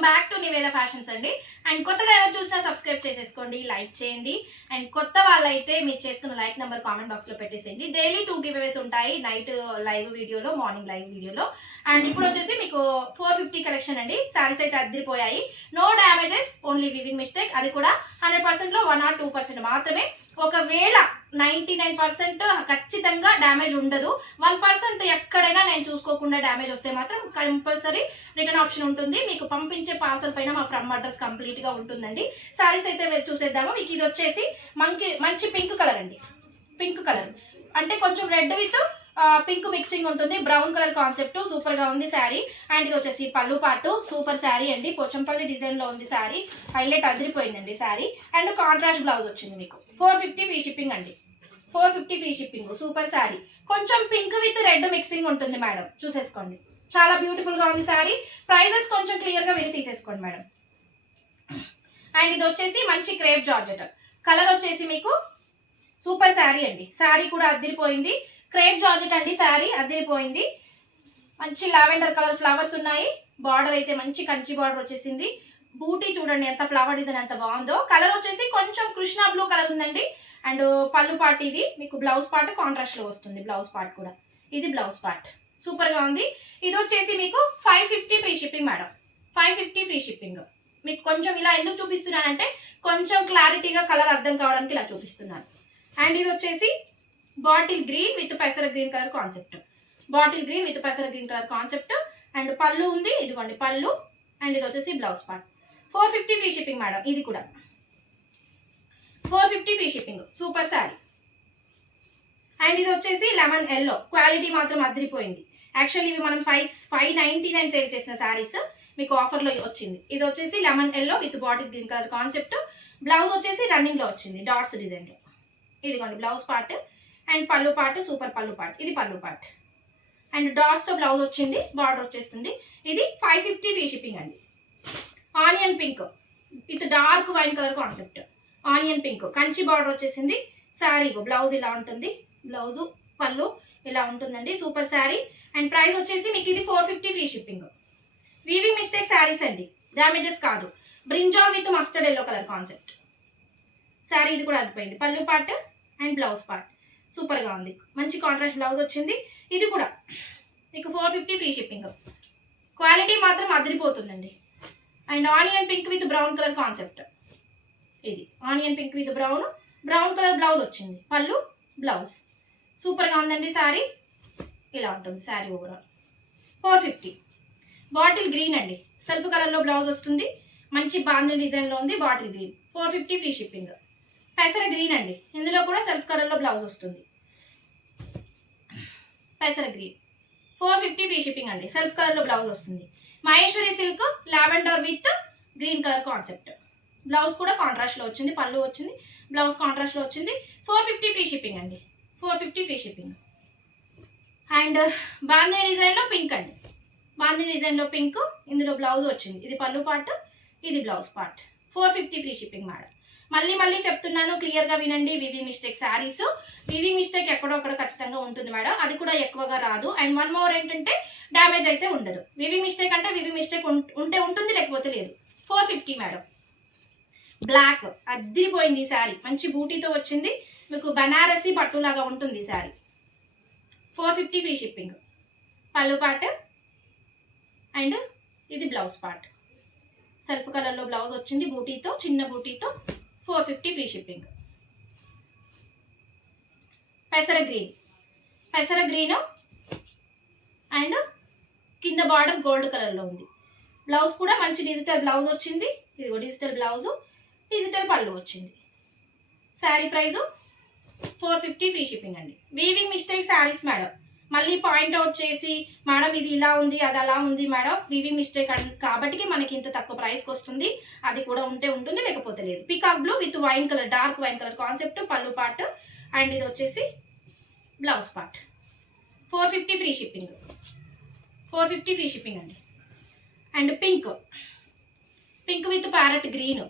Welcome back to Niveda fashions అండి. And కొత్తగా ఎవరు చూసినా సబ్స్క్రైబ్ చేసేసుకోండి, లైక్ చేయండి. అండ్ కొత్త వాళ్ళైతే మీరు చేసుకున్న లైక్ నెంబర్ కామెంట్ బాక్స్ లో పెట్టేసేయండి. డైలీ 2 గివ్ అవేస్ ఉంటాయి, నైట్ లైవ్ వీడియోలో, మార్నింగ్ లైవ్ వీడియోలో. అండ్ ఇప్పుడు వచ్చేసి మీకు 450 కలెక్షన్ అండి. సారీస్ అయితే అద్దరిపోయాయి, no damages, only weaving mistake. అది కూడా 100% లో 1 or 2% మాత్రమే. ఒకవేళ 99% ఖచ్చితంగా డ్యామేజ్ ఉండదు. 1% ఎక్కడైనా నేను చూసుకోకుండా డ్యామేజ్ వస్తే మాత్రం కంపల్సరీ రిటర్న్ ఆప్షన్ ఉంటుంది. మీకు పంపించే పార్సల్ పైన మా ఫ్రమ్ అడ్రస్ కంప్లీట్ గా ఉంటుందండి. సారీస్ అయితే చూసేద్దాము. మీకు ఇది వచ్చేసి మంచి పింక్ కలర్ అండి. పింక్ కలర్ అంటే కొంచెం రెడ్ విత్ పింక్ మిక్సింగ్ ఉంటుంది. బ్రౌన్ కలర్ కాన్సెప్ట్ సూపర్ గా ఉంది శారీ. అండ్ ఇది వచ్చేసి పళ్ళు పాటు సూపర్ శారీ అండి. పోచంపల్లి డిజైన్ లో ఉంది శారీ, హైలైట్ అదిరిపోయిందండి శారీ. అండ్ కాంట్రాస్ట్ బ్లౌజ్ వచ్చింది మీకు. 450 ఫ్రీ షిప్పింగ్ అండి. 450 ఫ్రీ షిప్పింగ్. సూపర్ శారీ. కొంచెం పింక్ విత్ రెడ్ మిక్సింగ్ ఉంటుంది మేడం, చూసేసుకోండి. చాలా బ్యూటిఫుల్ గా ఉంది శారీ. ప్రైజెస్ కొంచెం క్లియర్ గా మీరు తీసేసుకోండి మేడం. అండ్ ఇది వచ్చేసి మంచి క్రేప్ జార్జెట్ కలర్ వచ్చేసి మీకు సూపర్ శారీ అండి. శారీ కూడా అదిరిపోయింది. క్రేప్ జార్జెట్ అండి, శారీ అదిరిపోయింది. మంచి లావెండర్ కలర్ ఫ్లవర్స్ ఉన్నాయి. బార్డర్ అయితే మంచి కంచి బార్డర్ వచ్చేసింది. బూటీ చూడండి ఎంత ఫ్లవర్ డిజైన్ ఎంత బాగుందో. కలర్ వచ్చేసి కొంచెం కృష్ణ బ్లూ కలర్ ఉందండి. అండ్ పళ్ళు పార్ట్ ఇది మీకు బ్లౌజ్ పార్ట్ కాంట్రాస్ట్ లో వస్తుంది. బ్లౌజ్ పార్ట్ కూడా ఇది బ్లౌజ్ పార్ట్ సూపర్ గా ఉంది. ఇది వచ్చేసి మీకు 550 free shipping madam. 550 free shipping. మీకు కొంచెం ఇలా ఎందుకు చూపిస్తున్నానంటే కొంచెం క్లారిటీగా కలర్ అర్థం కావడానికి ఇలా చూపిస్తున్నాను. అండ్ ఇది వచ్చేసి బాటిల్ గ్రీన్ విత్ పెసర green colour concept. Bottle green with పెసర గ్రీన్ కలర్ కాన్సెప్ట్. అండ్ పళ్ళు ఉంది, ఇదిగోండి పళ్ళు. అండ్ ఇది వచ్చేసి blouse part. 450 free shipping madam. ఇది కూడా 450 free shipping. Super sari. And ఇది వచ్చేసి లెమన్ ఎల్లో. క్వాలిటీ మాత్రం అదిరిపోయింది. యాక్చువల్లీ ఇవి మనం 599 సేల్ చేసిన శారీస్ మీకు ఆఫర్లో వచ్చింది. ఇది వచ్చేసి lemon yellow with bottle green colour concept. Blouse వచ్చేసి రన్నింగ్ లో వచ్చింది డాట్స్ డిజైన్ లో. ఇదిగోండి blouse part. And pallu part super పళ్ళు పార్ట్. ఇది పళ్ళు పార్ట్. అండ్ డాట్స్ తో బ్లౌజ్ వచ్చింది, బార్డర్ వచ్చేస్తుంది. ఇది 550 ఫ్రీ షిప్పింగ్ అండి. Onion pink with dark wine colour concept. Onion pink Kanchi border వచ్చేసింది. శారీ బ్లౌజ్ ఇలా ఉంటుంది, బ్లౌజ్ పళ్ళు ఇలా ఉంటుందండి. సూపర్ శారీ. అండ్ ప్రైస్ వచ్చేసి మీకు ఇది 450 free shipping. Weaving mistake saris అండి, డ్యామేజెస్ కాదు. Brinjal with mustard yellow colour concept sari. ఇది కూడా అదిపోయింది. పళ్ళు part and blouse part super గా ఉంది. మంచి కాంట్రాస్ట్ బ్లౌజ్ వచ్చింది. ఇది కూడా మీకు 450 ఫ్రీ షిప్పింగ్. క్వాలిటీ మాత్రం అదిరిపోతుందండి. And onion pink with brown colour concept. ఇది onion pink with brown colour blouse వచ్చింది. పళ్ళు బ్లౌజ్ సూపర్ గా ఉందండి. శారీ ఇలా ఉంటుంది. శారీ ఓవరాల్ 450. బాటిల్ గ్రీన్ అండి, సెల్ఫ్ కలర్ లో బ్లౌజ్ వస్తుంది. మంచి బాంధన్ డిజైన్ లో ఉంది. Bottle green 450 free shipping. పెసర గ్రీన్ అండి, ఇందులో కూడా సెల్ఫ్ కలర్ లో బ్లౌజ్ వస్తుంది. పెసర గ్రీన్ 450 ఫ్రీ షిప్పింగ్ అండి. సెల్ఫ్ కలర్ లో బ్లౌజ్ వస్తుంది. Maheshwari silk lavender with green colour concept. Blouse కూడా కాంట్రాస్ట్ లో వచ్చింది, పళ్ళు వచ్చింది, బ్లౌజ్ కాంట్రాస్ట్ లో వచ్చింది. 450 ఫ్రీ షిప్పింగ్ అండి. 450 free shipping. And bandhani design లో పింక్ అండి. బాంధనీ డిజైన్ లో పింక్, ఇందులో బ్లౌజ్ వచ్చింది. ఇది పళ్ళు పార్ట్, ఇది blouse part. 450 free shipping madam. మళ్ళీ చెప్తున్నాను, క్లియర్ గా వినండి. Weaving mistake saris, weaving mistake ఎక్కడో అక్కడ ఖచ్చితంగా ఉంటుంది మేడం. అది కూడా ఎక్కువగా రాదు. అండ్ వన్ మోర్ ఏంటంటే డ్యామేజ్ అయితే ఉండదు. వివింగ్ మిస్టేక్ అంటే వివింగ్ మిస్టేక్ ఉంటే ఉంటుంది, లేకపోతే లేదు. 450 మేడం. బ్లాక్ అద్దిరిపోయింది శారీ. మంచి బూటీతో వచ్చింది. మీకు బనారసి పట్టులాగా ఉంటుంది శారీ. 450 free shipping. పళ్ళు పార్ట్ అండ్ ఇది బ్లౌజ్ పార్ట్. సెల్ఫ్ కలర్ లో బ్లౌజ్ వచ్చింది బూటీతో, చిన్న బూటీతో. 450 ఫ్రీ షిప్పింగ్. పెసర గ్రీన్ అండ్ కింద బార్డర్ గోల్డ్ కలర్ లో ఉంది. బ్లౌజ్ కూడా మంచి డిజిటల్ బ్లౌజ్ వచ్చింది. ఇదిగో డిజిటల్ బ్లౌజ్, డిజిటల్ పళ్ళు వచ్చింది. శారీ ప్రైస్ 450 ఫ్రీ షిప్పింగ్ అండి. Weaving mistake saris madam. మళ్ళీ పాయింట్అవుట్ చేసి మేడం ఇది ఇలా ఉంది, అది అలా ఉంది మేడం, వీవింగ్ మిస్టేక్ కాబట్టి మనకి ఇంత తక్కువ ప్రైస్కి వస్తుంది. అది కూడా ఉంటే ఉంటుంది, లేకపోతే లేదు. Peacock blue with wine colour, dark wine colour concept. Pallu part and ఇది వచ్చేసి blouse part. 450 free shipping. 450 free shipping అండి. And pink with parrot green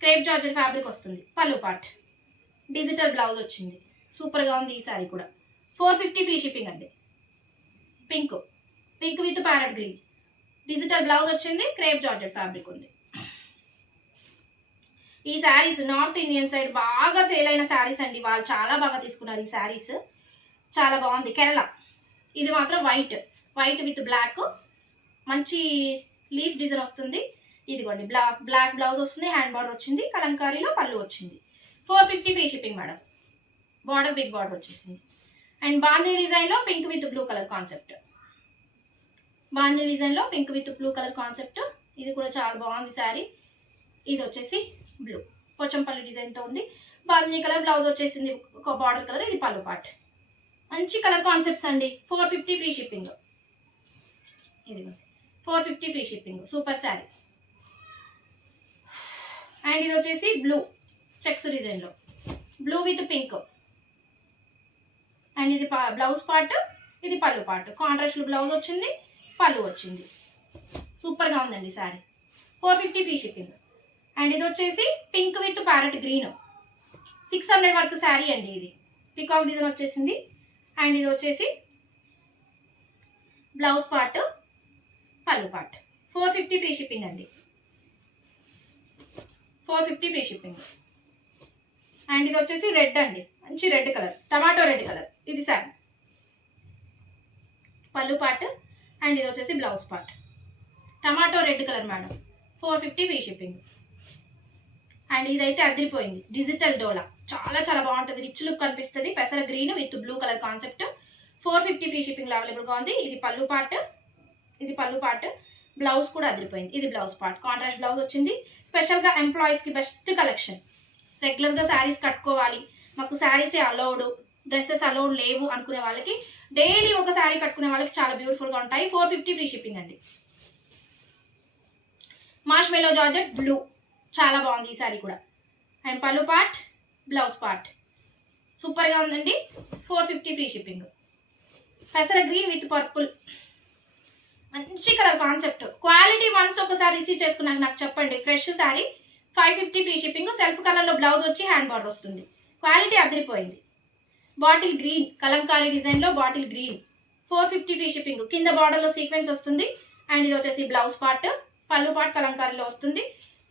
crepe georgette fabric వస్తుంది. పళ్ళు పార్ట్, డిజిటల్ బ్లౌజ్ వచ్చింది. సూపర్గా ఉంది ఈ సారీ కూడా. 450 ఫ్రీ షిప్పింగ్ అండి. Pink with parrot green digital blouse వచ్చింది, క్రేప్ జార్జెట్ ఫ్యాబ్రిక్ ఉంది. ఈ శారీస్ నార్త్ ఇండియన్ సైడ్ బాగా తేలైన శారీస్ అండి, వాళ్ళు చాలా బాగా తీసుకున్నారు. ఈ శారీస్ చాలా బాగుంది. కేరళ, ఇది మాత్రం వైట్ విత్ బ్లాక్, మంచి లీఫ్ డిజైన్ వస్తుంది. ఇదిగోండి బ్లాక్ బ్లౌజ్ వస్తుంది, హ్యాండ్ బార్డర్ వచ్చింది, కలంకారీలో పళ్ళు వచ్చింది. 450 free shipping madam. Border big border వచ్చేసింది. అండ్ బాందీ డిజైన్లో pink with blue colour concept. బాందీ డిజైన్లో pink with blue colour concept. ఇది కూడా చాలా బాగుంది శారీ. ఇది వచ్చేసి బ్లూ పోచంపల్లి డిజైన్తో ఉంది. బాందీ కలర్ బ్లౌజ్ వచ్చేసింది, ఒక బార్డర్ కలర్. ఇది పళ్ళు పార్ట్. మంచి కలర్ కాన్సెప్ట్స్ అండి. 450 ఫ్రీ షిప్పింగ్. ఇది 450 free shipping. Super sari. And ఇది వచ్చేసి బ్లూ చెక్స్ డిజైన్లో, బ్లూ విత్ పింక్. అండ్ ఇది బ్లౌజ్ పార్ట్, ఇది పళ్ళు పార్ట్. కాంట్రాస్ట్లో బ్లౌజ్ వచ్చింది, పళ్ళు వచ్చింది. సూపర్గా ఉందండి శారీ. 450 free shipping. అండ్ ఇది వచ్చేసి pink with parrot green, 600 worth sari అండి. ఇది పికాక్ డిజైన్ వచ్చేసింది. అండ్ ఇది వచ్చేసి బ్లౌజ్ పార్ట్, పళ్ళు పార్ట్. 450 ఫ్రీ షిప్పింగ్ అండి. 450 ఫ్రీ షిప్పింగ్. అండ్ ఇది వచ్చేసి రెడ్ అండి, మంచి red colour, tomato red colour. ఇది శారీ, పళ్ళు పార్ట్. అండ్ ఇది వచ్చేసి blouse part, tomato red colour madam. 450 free shipping. And ఇదైతే అదిరిపోయింది, డిజిటల్ డోలా. చాలా చాలా బాగుంటుంది, రిచ్ లుక్ కనిపిస్తుంది. పెసర green with blue colour concept. 450 free షిప్పింగ్లో అవైలబుల్గా ఉంది. ఇది పళ్ళు పార్ట్, ఇది పళ్ళు పార్ట్. బ్లౌజ్ కూడా అదిరిపోయింది. ఇది బ్లౌజ్ పార్ట్, కాంట్రాస్ట్ బ్లౌజ్ వచ్చింది. స్పెషల్గా ఎంప్లాయీస్కి బెస్ట్ కలెక్షన్. రెగ్యులర్గా శారీస్ కట్టుకోవాలి, మాకు శారీసే అలౌడ్, డ్రెస్సెస్ అలౌడ్ లేవు అనుకునే వాళ్ళకి, డైలీ ఒక శారీ కట్టుకునే వాళ్ళకి చాలా బ్యూటిఫుల్గా ఉంటాయి. 450 ఫ్రీ షిప్పింగ్ అండి. మార్ష్మెల్లో జార్జెట్ బ్లూ, చాలా బాగుంది ఈ శారీ కూడా. And pallu part, blouse part. సూపర్గా ఉందండి. 450 ఫ్రీ షిప్పింగ్. పెసర గ్రీన్ విత్ పర్పుల్, మంచి కలర్ కాన్సెప్ట్. క్వాలిటీ వన్స్ ఒకసారి రిసీవ్ చేసుకున్నాక నాకు చెప్పండి. Fresh sari. 550 free shipping. Self కలర్లో బ్లౌజ్ వచ్చి హ్యాండ్ బార్డర్ వస్తుంది. క్వాలిటీ అదిరిపోయింది. బాటిల్ గ్రీన్, కలంకారీ డిజైన్లో బాటిల్ గ్రీన్. 450 free shipping. కింద బార్డర్లో సీక్వెన్స్ వస్తుంది. అండ్ ఇది వచ్చేసి బ్లౌజ్ పార్ట్, పళ్ళు పార్ట్ కలంకారీలో వస్తుంది.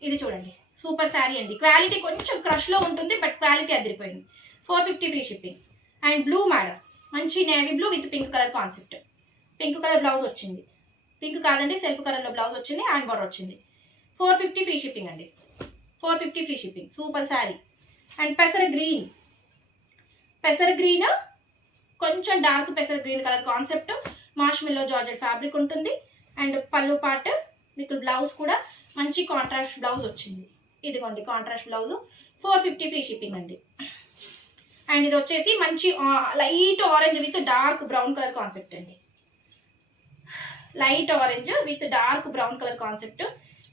ఇది చూడండి, సూపర్ శారీ అండి. క్వాలిటీ కొంచెం క్రష్లో ఉంటుంది, బట్ క్వాలిటీ అదిరిపోయింది. 450 free shipping. And blue madam, మంచి navy blue with pink colour concept. Pink colour blouse వచ్చింది, పింక్ కాదండి సెల్ఫ్ కలర్లో బ్లౌజ్ వచ్చింది, హ్యాండ్ బార్డర్ వచ్చింది. 450 ఫ్రీ షిప్పింగ్ అండి. 450 free shipping. Super sari. And పెసర గ్రీన్, పెసర గ్రీన్ కొంచెం డార్క్ పెసర green colour concept. Marshmallow georgette fabric ఉంటుంది. అండ్ పళ్ళు పార్ట్ మీకు బ్లౌజ్ కూడా మంచి కాంట్రాస్ట్ బ్లౌజ్ వచ్చింది. ఇదిగోండి కాంట్రాస్ట్ బ్లౌజ్. 450 ఫ్రీ షిప్పింగ్ అండి. అండ్ ఇది వచ్చేసి మంచి light orange with dark brown colour concept అండి. Light orange with dark brown colour concept.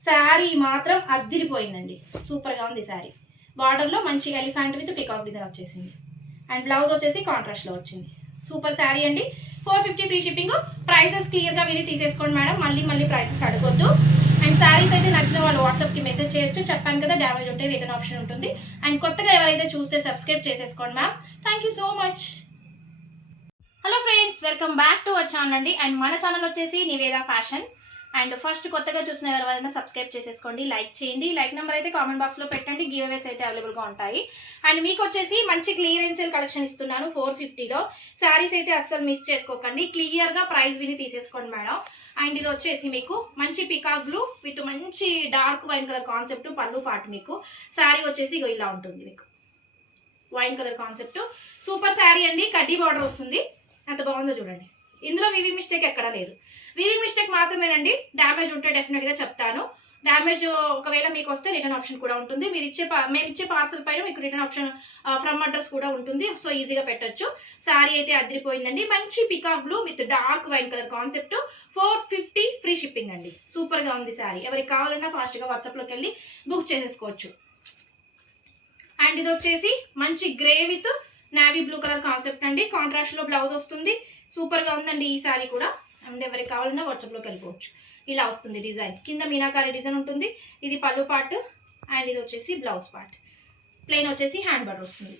Sari మాత్రం అద్దిరిపోయిందండి, సూపర్గా ఉంది శారీ. బార్డర్లో మంచి ఎలిఫెంట్ విత్ పికాక్ డిజైన్ వచ్చేసింది. అండ్ బ్లౌజ్ వచ్చేసి కాంట్రాస్ట్లో వచ్చింది. సూపర్ శారీ అండి. 450 ఫ్రీ షిప్పింగ్. ప్రైసెస్ క్లియర్గా విని తీసేసుకోండి మేడం, మళ్ళీ ప్రైసెస్ అడగొద్దు. అండ్ శారీస్ అయితే నచ్చిన వాళ్ళు వాట్సాప్కి మెసేజ్ చేయొచ్చు. చెప్పాను కదా, డ్యామేజ్ ఉంటే రిటర్న్ ఆప్షన్ ఉంటుంది. అండ్ కొత్తగా ఎవరైతే చూస్తే సబ్స్క్రైబ్ చేసేసుకోండి ma'am. Thank you so much. Hello friends, welcome back to our channel అండి. అండ్ మన ఛానల్ వచ్చేసి నివేదా ఫ్యాషన్. అండ్ ఫస్ట్ కొత్తగా చూసిన ఎవరైనా సబ్స్క్రైబ్ చేసేసుకోండి, లైక్ చేయండి. లైక్ నెంబర్ అయితే కామెంట్ బాక్స్లో పెట్టండి. గివ్ అవేస్ అయితే అవైలబుల్గా ఉంటాయి. అండ్ మీకు వచ్చేసి మంచి క్లియరెన్స్ సేల్ కలెక్షన్ ఇస్తున్నాను 450లో. శారీస్ అయితే అస్సలు మిస్ చేసుకోకండి, క్లియర్గా ప్రైస్ విని తీసేసుకోండి మేడం. అండ్ ఇది వచ్చేసి మీకు మంచి పికాక్ బ్లూ విత్ మంచి డార్క్ వైన్ కలర్ కాన్సెప్ట్. పళ్ళు పాటు మీకు శారీ వచ్చేసి ఇలా ఉంటుంది, మీకు wine colour concept. Super sari అండి. కడ్డీ బార్డర్ వస్తుంది, ఎంత బాగుందో చూడండి. ఇందులో వివింగ్ మిస్టేక్ ఎక్కడా లేదు. వివింగ్ మిస్టేక్ మాత్రమేనండి, డ్యామేజ్ ఉంటే డెఫినెట్గా చెప్తాను. డ్యామేజ్ ఒకవేళ మీకు వస్తే రిటర్న్ ఆప్షన్ కూడా ఉంటుంది. మేము ఇచ్చే పార్సల్ పైన మీకు రిటర్న్ ఆప్షన్ ఫ్రమ్ అడ్రస్ కూడా ఉంటుంది, సో ఈజీగా పెట్టచ్చు. శారీ అయితే అదిరిపోయిందండి. మంచి peacock blue with dark wine colour concept. 450 free shipping అండి. సూపర్గా ఉంది శారీ. ఎవరికి కావాలన్నా ఫాస్ట్గా వాట్సాప్లోకి వెళ్ళి బుక్ చేసేసుకోవచ్చు. అండ్ ఇది వచ్చేసి మంచి grey with navy blue colour concept అండి. కాంట్రాస్ట్లో బ్లౌజ్ వస్తుంది. సూపర్గా ఉందండి ఈ శారీ కూడా. అండ్ ఎవరికి కావాలన్నా వాట్సాప్లోకి వెళ్ళిపోవచ్చు. ఇలా వస్తుంది డిజైన్. కింద మీనాకారి డిజైన్ ఉంటుంది. ఇది పళ్ళు పార్ట్. అండ్ ఇది వచ్చేసి బ్లౌజ్ పార్ట్. ప్లెయిన్ వచ్చేసి హ్యాండ్ బార్డర్ వస్తుంది.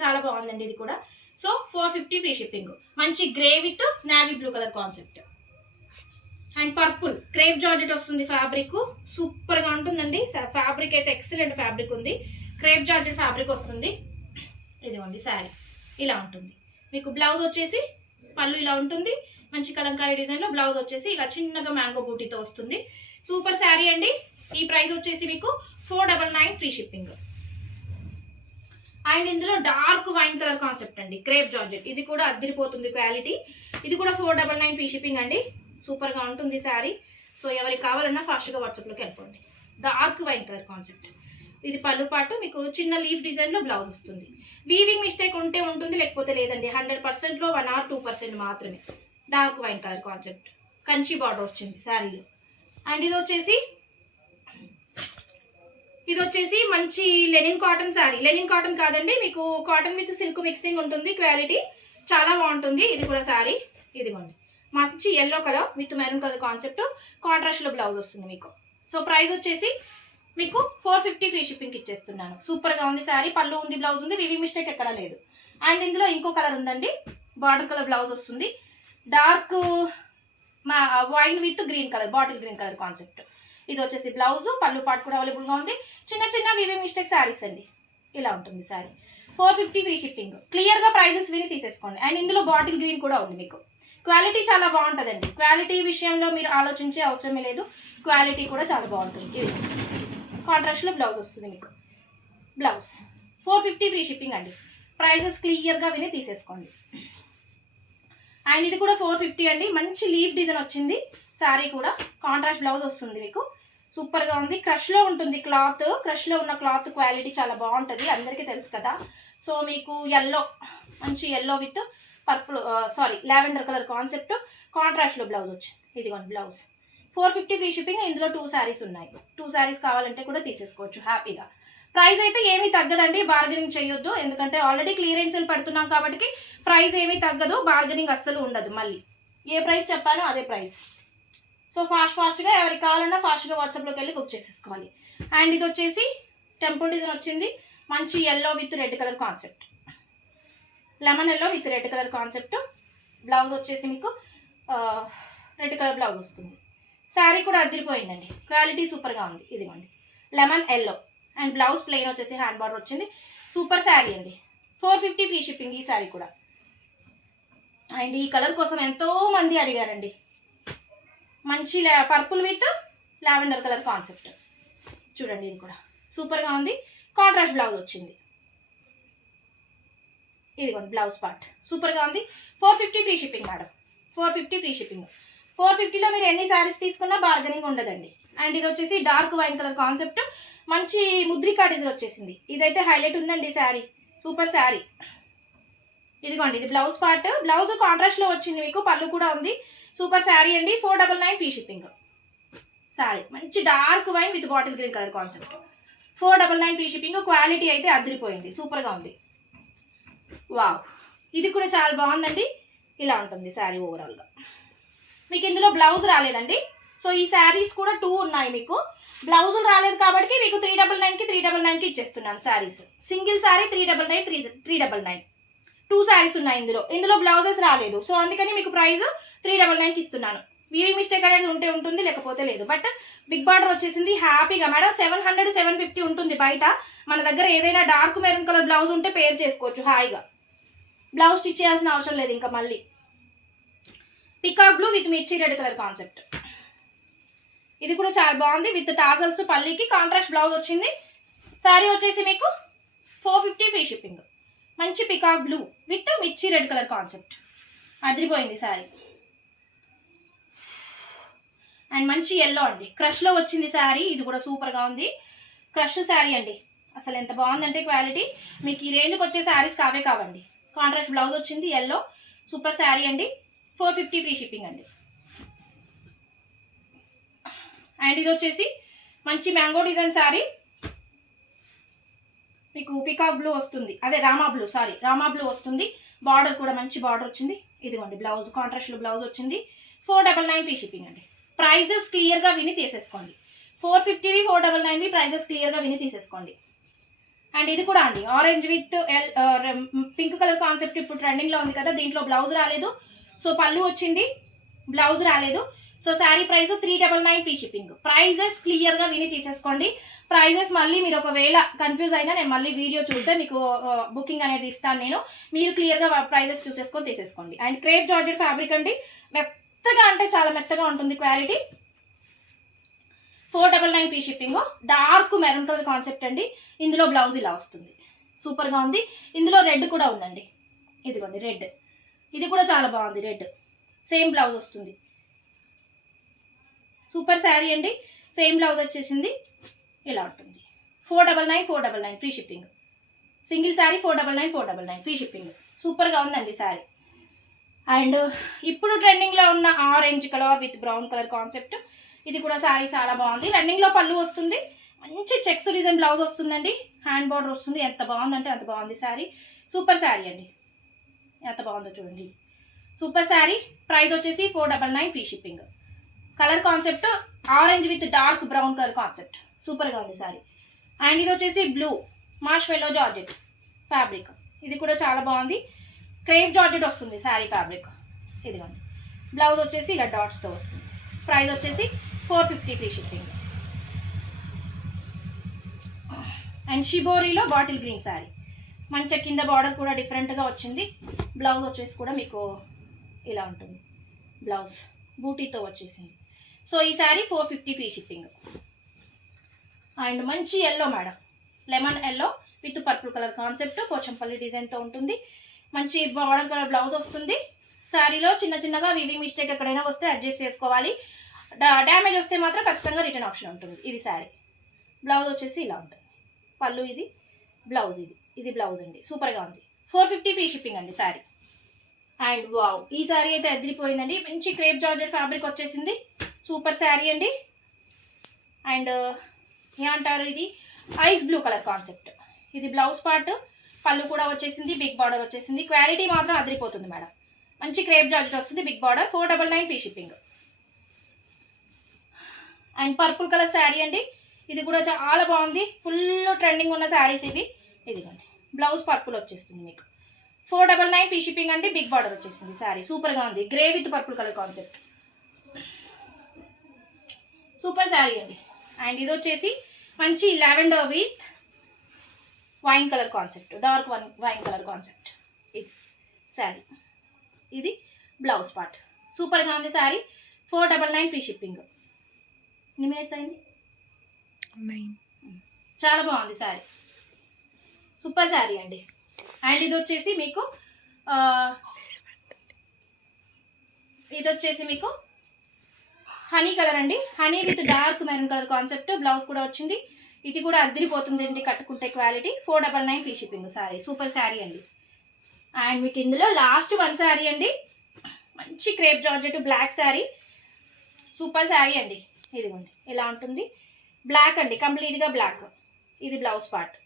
చాలా బాగుందండి ఇది కూడా. So 450 free shipping. మంచి grey with navy blue colour concept. And purple crepe georgette వస్తుంది. ఫ్యాబ్రిక్ సూపర్గా ఉంటుందండి. ఫ్యాబ్రిక్ అయితే ఎక్సలెంట్ ఫ్యాబ్రిక్ ఉంది. క్రేప్ జార్జెట్ ఫ్యాబ్రిక్ వస్తుంది. ఇదిగోండి శారీ ఇలా ఉంటుంది. మీకు బ్లౌజ్ వచ్చేసి పళ్ళు ఇలా ఉంటుంది. మంచి కలంకారీ డిజైన్లో బ్లౌజ్ వచ్చేసి ఇలా చిన్నగా మ్యాంగో బూటీతో వస్తుంది. సూపర్ శారీ అండి. ఈ ప్రైస్ వచ్చేసి మీకు 499 ఫ్రీ షిప్పింగ్. అండ్ ఇందులో డార్క్ వైన్ కలర్ కాన్సెప్ట్ అండి, క్రేప్ జార్జెట్. ఇది కూడా అద్దరిపోతుంది క్వాలిటీ. ఇది కూడా 499 ఫ్రీ షిప్పింగ్ అండి. సూపర్గా ఉంటుంది శారీ. సో ఎవరికి కావాలన్నా ఫాస్ట్గా వాట్సాప్లోకి వెళ్ళిపోండి. Dark wine colour concept. ఇది పళ్ళు పాటు మీకు చిన్న లీఫ్ డిజైన్లో బ్లౌజ్ వస్తుంది. వీవింగ్ మిస్టేక్ ఉంటే ఉంటుంది, లేకపోతే లేదండి. 100%లో 1 or 2% మాత్రమే. Dark wine colour concept, Kanchi border వచ్చింది శారీలో. అండ్ ఇది వచ్చేసి మంచి linen cotton sari. Lenin cotton కాదండి, మీకు కాటన్ విత్ సిల్క్ మిక్సింగ్ ఉంటుంది. క్వాలిటీ చాలా బాగుంటుంది. ఇది కూడా శారీ ఇదిగోండి, మంచి yellow colour with maroon colour concept. కాంట్రాస్ట్లో బ్లౌజ్ వస్తుంది మీకు. సో ప్రైస్ వచ్చేసి మీకు 450 ఫ్రీ షిప్పింగ్కి ఇచ్చేస్తున్నాను. సూపర్గా ఉంది శారీ. పళ్ళు ఉంది, బ్లౌజ్ ఉంది, వివింగ్ మిస్టేక్ ఎక్కడా లేదు. అండ్ ఇందులో ఇంకో కలర్ ఉందండి, బార్డర్ కలర్ బ్లౌజ్ వస్తుంది. Dark wine with green colour, bottle green colour concept. ఇది వచ్చేసి బ్లౌజ్, పళ్ళు పాటు కూడా అవైలబుల్గా ఉంది. చిన్న చిన్న వివింగ్ మిస్టేక్ శారీస్ అండి. ఇలా ఉంటుంది శారీ. 450 free shipping. క్లియర్గా ప్రైజెస్ విని తీసేసుకోండి. అండ్ ఇందులో బాటిల్ గ్రీన్ కూడా ఉంది మీకు. క్వాలిటీ చాలా బాగుంటుందండి. క్వాలిటీ విషయంలో మీరు ఆలోచించే అవసరమే లేదు. క్వాలిటీ కూడా చాలా బాగుంటుంది. ఇది కాంట్రాస్ట్లో బ్లౌజ్ వస్తుంది మీకు. బ్లౌజ్ 450 ఫ్రీ షిప్పింగ్ అండి. ప్రైజెస్ క్లియర్గా విని తీసేసుకోండి. అండ్ ఇది కూడా 450 అండి. మంచి లీఫ్ డిజైన్ వచ్చింది. శారీ కూడా కాంట్రాస్ట్ బ్లౌజ్ వస్తుంది మీకు. సూపర్గా ఉంది. క్రష్లో ఉంటుంది క్లాత్. క్రష్లో ఉన్న క్లాత్ క్వాలిటీ చాలా బాగుంటుంది, అందరికీ తెలుసు కదా. సో మీకు ఎల్లో, మంచి yellow with purple lavender colour concept. కాంట్రాస్ట్లో బ్లౌజ్ వచ్చింది. ఇదిగోండి బ్లౌజ్. 450 free shipping. ఇందులో 2 శారీస్ ఉన్నాయి. 2 శారీస్ కావాలంటే కూడా తీసేసుకోవచ్చు హ్యాపీగా. ప్రైస్ అయితే ఏమీ తగ్గదండి, బార్గెనింగ్ చేయొద్దు. ఎందుకంటే ఆల్రెడీ క్లియరెన్స్ సేల్ పెడుతున్నాం కాబట్టి ప్రైస్ ఏమీ తగ్గదు, బార్గెనింగ్ అస్సలు ఉండదు. మళ్ళీ ఏ ప్రైస్ చెప్పానో అదే ప్రైస్. సో ఫాస్ట్గా ఎవరికి కావాలన్నా ఫాస్ట్గా వాట్సాప్లోకి వెళ్ళి బుక్ చేసేసుకోవాలి. అండ్ ఇది వచ్చేసి టెంపుల్ డిజైన్ వచ్చింది. మంచి yellow with red colour concept, lemon yellow with red colour concept. Blouse వచ్చేసి మీకు రెడ్ కలర్ బ్లౌజ్ వస్తుంది. శారీ కూడా అదిరిపోయిందండి. క్వాలిటీ సూపర్గా ఉంది. ఇదిగోండి lemon yellow. And blouse plain వచ్చేసి హ్యాండ్ బార్డర్ వచ్చింది. సూపర్ శారీ అండి. 450 ఫ్రీ షిప్పింగ్ ఈ శారీ కూడా. అండ్ ఈ కలర్ కోసం ఎంతో మంది అడిగారండి. మంచి purple with lavender colour concept. చూడండి ఇది కూడా సూపర్గా ఉంది. కాంట్రాస్ట్ బ్లౌజ్ వచ్చింది. ఇదిగోండి బ్లౌజ్ పార్ట్ సూపర్గా ఉంది. 450 free shipping madam. 450 free shipping. 450లో మీరు ఎన్ని శారీస్ తీసుకున్నా బార్గెనింగ్ ఉండదండి. అండ్ ఇది వచ్చేసి డార్క్ వైన్ కలర్ కాన్సెప్ట్. మంచి ముద్రికా డిజైన్ వచ్చేసింది. ఇదైతే హైలైట్ ఉందండి శారీ. సూపర్ శారీ. ఇదిగోండి ఇది బ్లౌజ్ పార్ట్. బ్లౌజ్ కాంట్రాస్ట్లో వచ్చింది మీకు. పళ్ళు కూడా ఉంది. సూపర్ శారీ అండి. 499 ఫ్రీ షిప్పింగ్. శారీ మంచి dark wine with bottle green colour concept. 499 free shipping. Quality అయితే అదిరిపోయింది, సూపర్గా ఉంది. వావ్, ఇది కూడా చాలా బాగుందండి. ఇలా ఉంటుంది శారీ ఓవరాల్గా. మీకు ఇందులో బ్లౌజ్ రాలేదండి. సో ఈ శారీస్ కూడా 2 ఉన్నాయి మీకు. బ్లౌజులు రాలేదు కాబట్టి మీకు 399కి 399కి ఇచ్చేస్తున్నాను శారీస్. సింగిల్ శారీ 399 399. 2 శారీస్ ఉన్నాయి ఇందులో బ్లౌజెస్ రాలేదు. సో అందుకని మీకు ప్రైస్ 399కి ఇస్తున్నాను. వీవింగ్ మిస్టేక్ అనేది ఉంటే ఉంటుంది, లేకపోతే లేదు. బట్ బిగ్ బార్డర్ వచ్చేసింది. హ్యాపీగా మేడం 700 750 ఉంటుంది బయట. మన దగ్గర ఏదైనా డార్క్ మెరూన్ కలర్ బ్లౌజ్ ఉంటే పేర్ చేసుకోవచ్చు హాయిగా. బ్లౌజ్ స్టిచ్ చేయాల్సిన అవసరం లేదు ఇంకా. మళ్ళీ పికాక్ బ్లూ విత్ మిర్చి రెడ్ కలర్ కాన్సెప్ట్. ఇది కూడా చాలా బాగుంది. విత్ టాజల్స్, పల్లీకి కాంట్రాస్ట్ బ్లౌజ్ వచ్చింది. శారీ వచ్చేసి మీకు 450 ఫ్రీ షిప్పింగ్. మంచి పికాక్ బ్లూ విత్ మిర్చి రెడ్ కలర్ కాన్సెప్ట్. అదిరిపోయింది శారీ. అండ్ మంచి ఎల్లో అండి, క్రష్లో వచ్చింది శారీ. ఇది కూడా సూపర్గా ఉంది. క్రష్ శారీ అండి. అసలు ఎంత బాగుందంటే క్వాలిటీ. మీకు ఈ రేంజ్కి వచ్చే శారీస్ కావండి. కాంట్రాస్ట్ బ్లౌజ్ వచ్చింది ఎల్లో. సూపర్ శారీ అండి. 450 ఫ్రీ షిప్పింగ్ అండి. అండ్ ఇది వచ్చేసి మంచి మ్యాంగో డిజైన్ శారీ. మీకు పికాక్ బ్లూ వస్తుంది, అదే రామా బ్లూ వస్తుంది. బార్డర్ కూడా మంచి బార్డర్ వచ్చింది. ఇదిగోండి బ్లౌజ్, కాంట్రాస్ట్లో బ్లౌజ్ వచ్చింది. 499 ఫ్రీ షిప్పింగ్ అండి. ప్రైజెస్ క్లియర్గా విని తీసేసుకోండి. 450వి 499వి ప్రైజెస్ క్లియర్గా విని తీసేసుకోండి. అండ్ ఇది కూడా అండి orange with pink colour concept ఇప్పుడు ట్రెండింగ్లో ఉంది కదా. దీంట్లో బ్లౌజ్ రాలేదు. సో పళ్ళు వచ్చింది, బ్లౌజ్ రాలేదు. So sari price 399 free shipping. Prices క్లియర్గా విని తీసేసుకోండి. ప్రైజెస్ మళ్ళీ మీరు ఒకవేళ కన్ఫ్యూజ్ అయినా నేను మళ్ళీ వీడియో చూసే మీకు బుకింగ్ అనేది ఇస్తాను నేను. మీరు క్లియర్గా ప్రైజెస్ చూసేసుకొని తీసేసుకోండి. అండ్ క్రేప్ జార్జెట్ ఫ్యాబ్రిక్ అండి, మెత్తగా అంటే చాలా మెత్తగా ఉంటుంది quality. 499 free shipping. Dark maroon colour concept అండి. ఇందులో బ్లౌజ్ ఇలా వస్తుంది, సూపర్గా ఉంది. ఇందులో రెడ్ కూడా ఉందండి, ఇదిగోండి రెడ్. ఇది కూడా చాలా బాగుంది, రెడ్ సేమ్ బ్లౌజ్ వస్తుంది. సూపర్ శారీ అండి, సేమ్ బ్లౌజ్ వచ్చేసింది, ఇలా ఉంటుంది. 499 free shipping. Single sari 499 free shipping. సూపర్గా ఉందండి శారీ. అండ్ ఇప్పుడు ట్రెండింగ్లో ఉన్న orange colour with brown colour concept, ఇది కూడా శారీ చాలా బాగుంది. రన్నింగ్లో పళ్ళు వస్తుంది, మంచి చెక్స్ డిజైన్ బ్లౌజ్ వస్తుందండి, హ్యాండ్ బార్డర్ వస్తుంది. ఎంత బాగుందంటే అంత బాగుంది శారీ. సూపర్ శారీ అండి, ఎంత బాగుందో చూడండి. సూపర్ శారీ. ప్రైస్ వచ్చేసి 499 free shipping. Colour concept orange with dark brown colour concept, సూపర్గా ఉంది శారీ. అండ్ ఇది వచ్చేసి బ్లూ మార్ష్మెల్లో జార్జెట్ ఫ్యాబ్రిక్, ఇది కూడా చాలా బాగుంది. క్రేప్ జార్జెట్ వస్తుంది శారీ ఫ్యాబ్రిక్. ఇదిగోండి బ్లౌజ్ వచ్చేసి ఇలా డాట్స్తో వస్తుంది. ప్రైస్ వచ్చేసి 450 ఫ్రీ షిప్పింగ్. అండ్ షిబోరీలో బాటిల్ గ్రీన్ శారీ, మంచిగా కింద బార్డర్ కూడా డిఫరెంట్గా వచ్చింది. బ్లౌజ్ వచ్చేసి కూడా మీకు ఇలా ఉంటుంది, బ్లౌజ్ బూటీతో వచ్చేసింది. సో ఈ శారీ 450 ఫ్రీ షిప్పింగ్. అండ్ మంచి yellow madam, lemon yellow with purple colour concept, Pochampalli డిజైన్తో ఉంటుంది. మంచి బార్డర్ కలర్ బ్లౌజ్ వస్తుంది. శారీలో చిన్న చిన్నగా వీవింగ్ మిస్టేక్ ఎక్కడైనా వస్తే అడ్జస్ట్ చేసుకోవాలి. డ్యామేజ్ వస్తే మాత్రం ఖచ్చితంగా రిటర్న్ ఆప్షన్ ఉంటుంది. ఇది శారీ. బ్లౌజ్ వచ్చేసి ఇలా ఉంటుంది, పళ్ళు ఇది, బ్లౌజ్ ఇది బ్లౌజ్ అండి. సూపర్గా ఉంది. 450 ఫ్రీ షిప్పింగ్ అండి శారీ. అండ్ వావ్, ఈ శారీ అయితే ఎదిరిపోయిందండి. మంచి క్రేప్ జార్జెట్ ఫ్యాబ్రిక్ వచ్చేసింది, సూపర్ శారీ అండి. అండ్ ఏమంటారు, ఇది ఐస్ బ్లూ కలర్ కాన్సెప్ట్. ఇది బ్లౌజ్ పార్ట్, పళ్ళు కూడా వచ్చేసింది, బిగ్ బార్డర్ వచ్చేసింది. క్వాలిటీ మాత్రం అదిరిపోతుంది మేడం. మంచి క్రేప్ జార్జెట్ వస్తుంది, big border. 499 free shipping. And purple colour sari అండి, ఇది కూడా చాలా బాగుంది. ఫుల్ ట్రెండింగ్ ఉన్న శారీస్ ఇవి. ఇదిగోండి బ్లౌజ్ పర్పుల్ వచ్చేస్తుంది మీకు. 499 ఫ్రీ షిప్పింగ్ అండి, బిగ్ బార్డర్ వచ్చేసింది శారీ. సూపర్గా ఉంది, grey with purple colour concept, super sari అండి. అండ్ ఇది వచ్చేసి మంచి lavender with wine colour concept, dark wine colour concept. ఇది శారీ, ఇది బ్లౌజ్ పార్ట్. సూపర్గా ఉంది శారీ. 499 free shipping. ఎన్ని మినిట్స్ అయింది? 9. చాలా బాగుంది శారీ, సూపర్ శారీ అండి. అండ్ ఇది వచ్చేసి మీకు హనీ కలర్ అండి, honey with dark maroon colour concept. Blouse కూడా వచ్చింది, ఇది కూడా అదిరిపోతుంది అండి కట్టుకుంటే quality. 499 free shipping sari. Super sari అండి. అండ్ మీకు ఇందులో లాస్ట్ వన్ శారీ అండి, మంచి crepe georgette black sari, super sari అండి. ఇదిగోండి ఇలా ఉంటుంది, బ్లాక్ అండి, కంప్లీట్గా బ్లాక్. ఇది బ్లౌజ్ పార్ట్.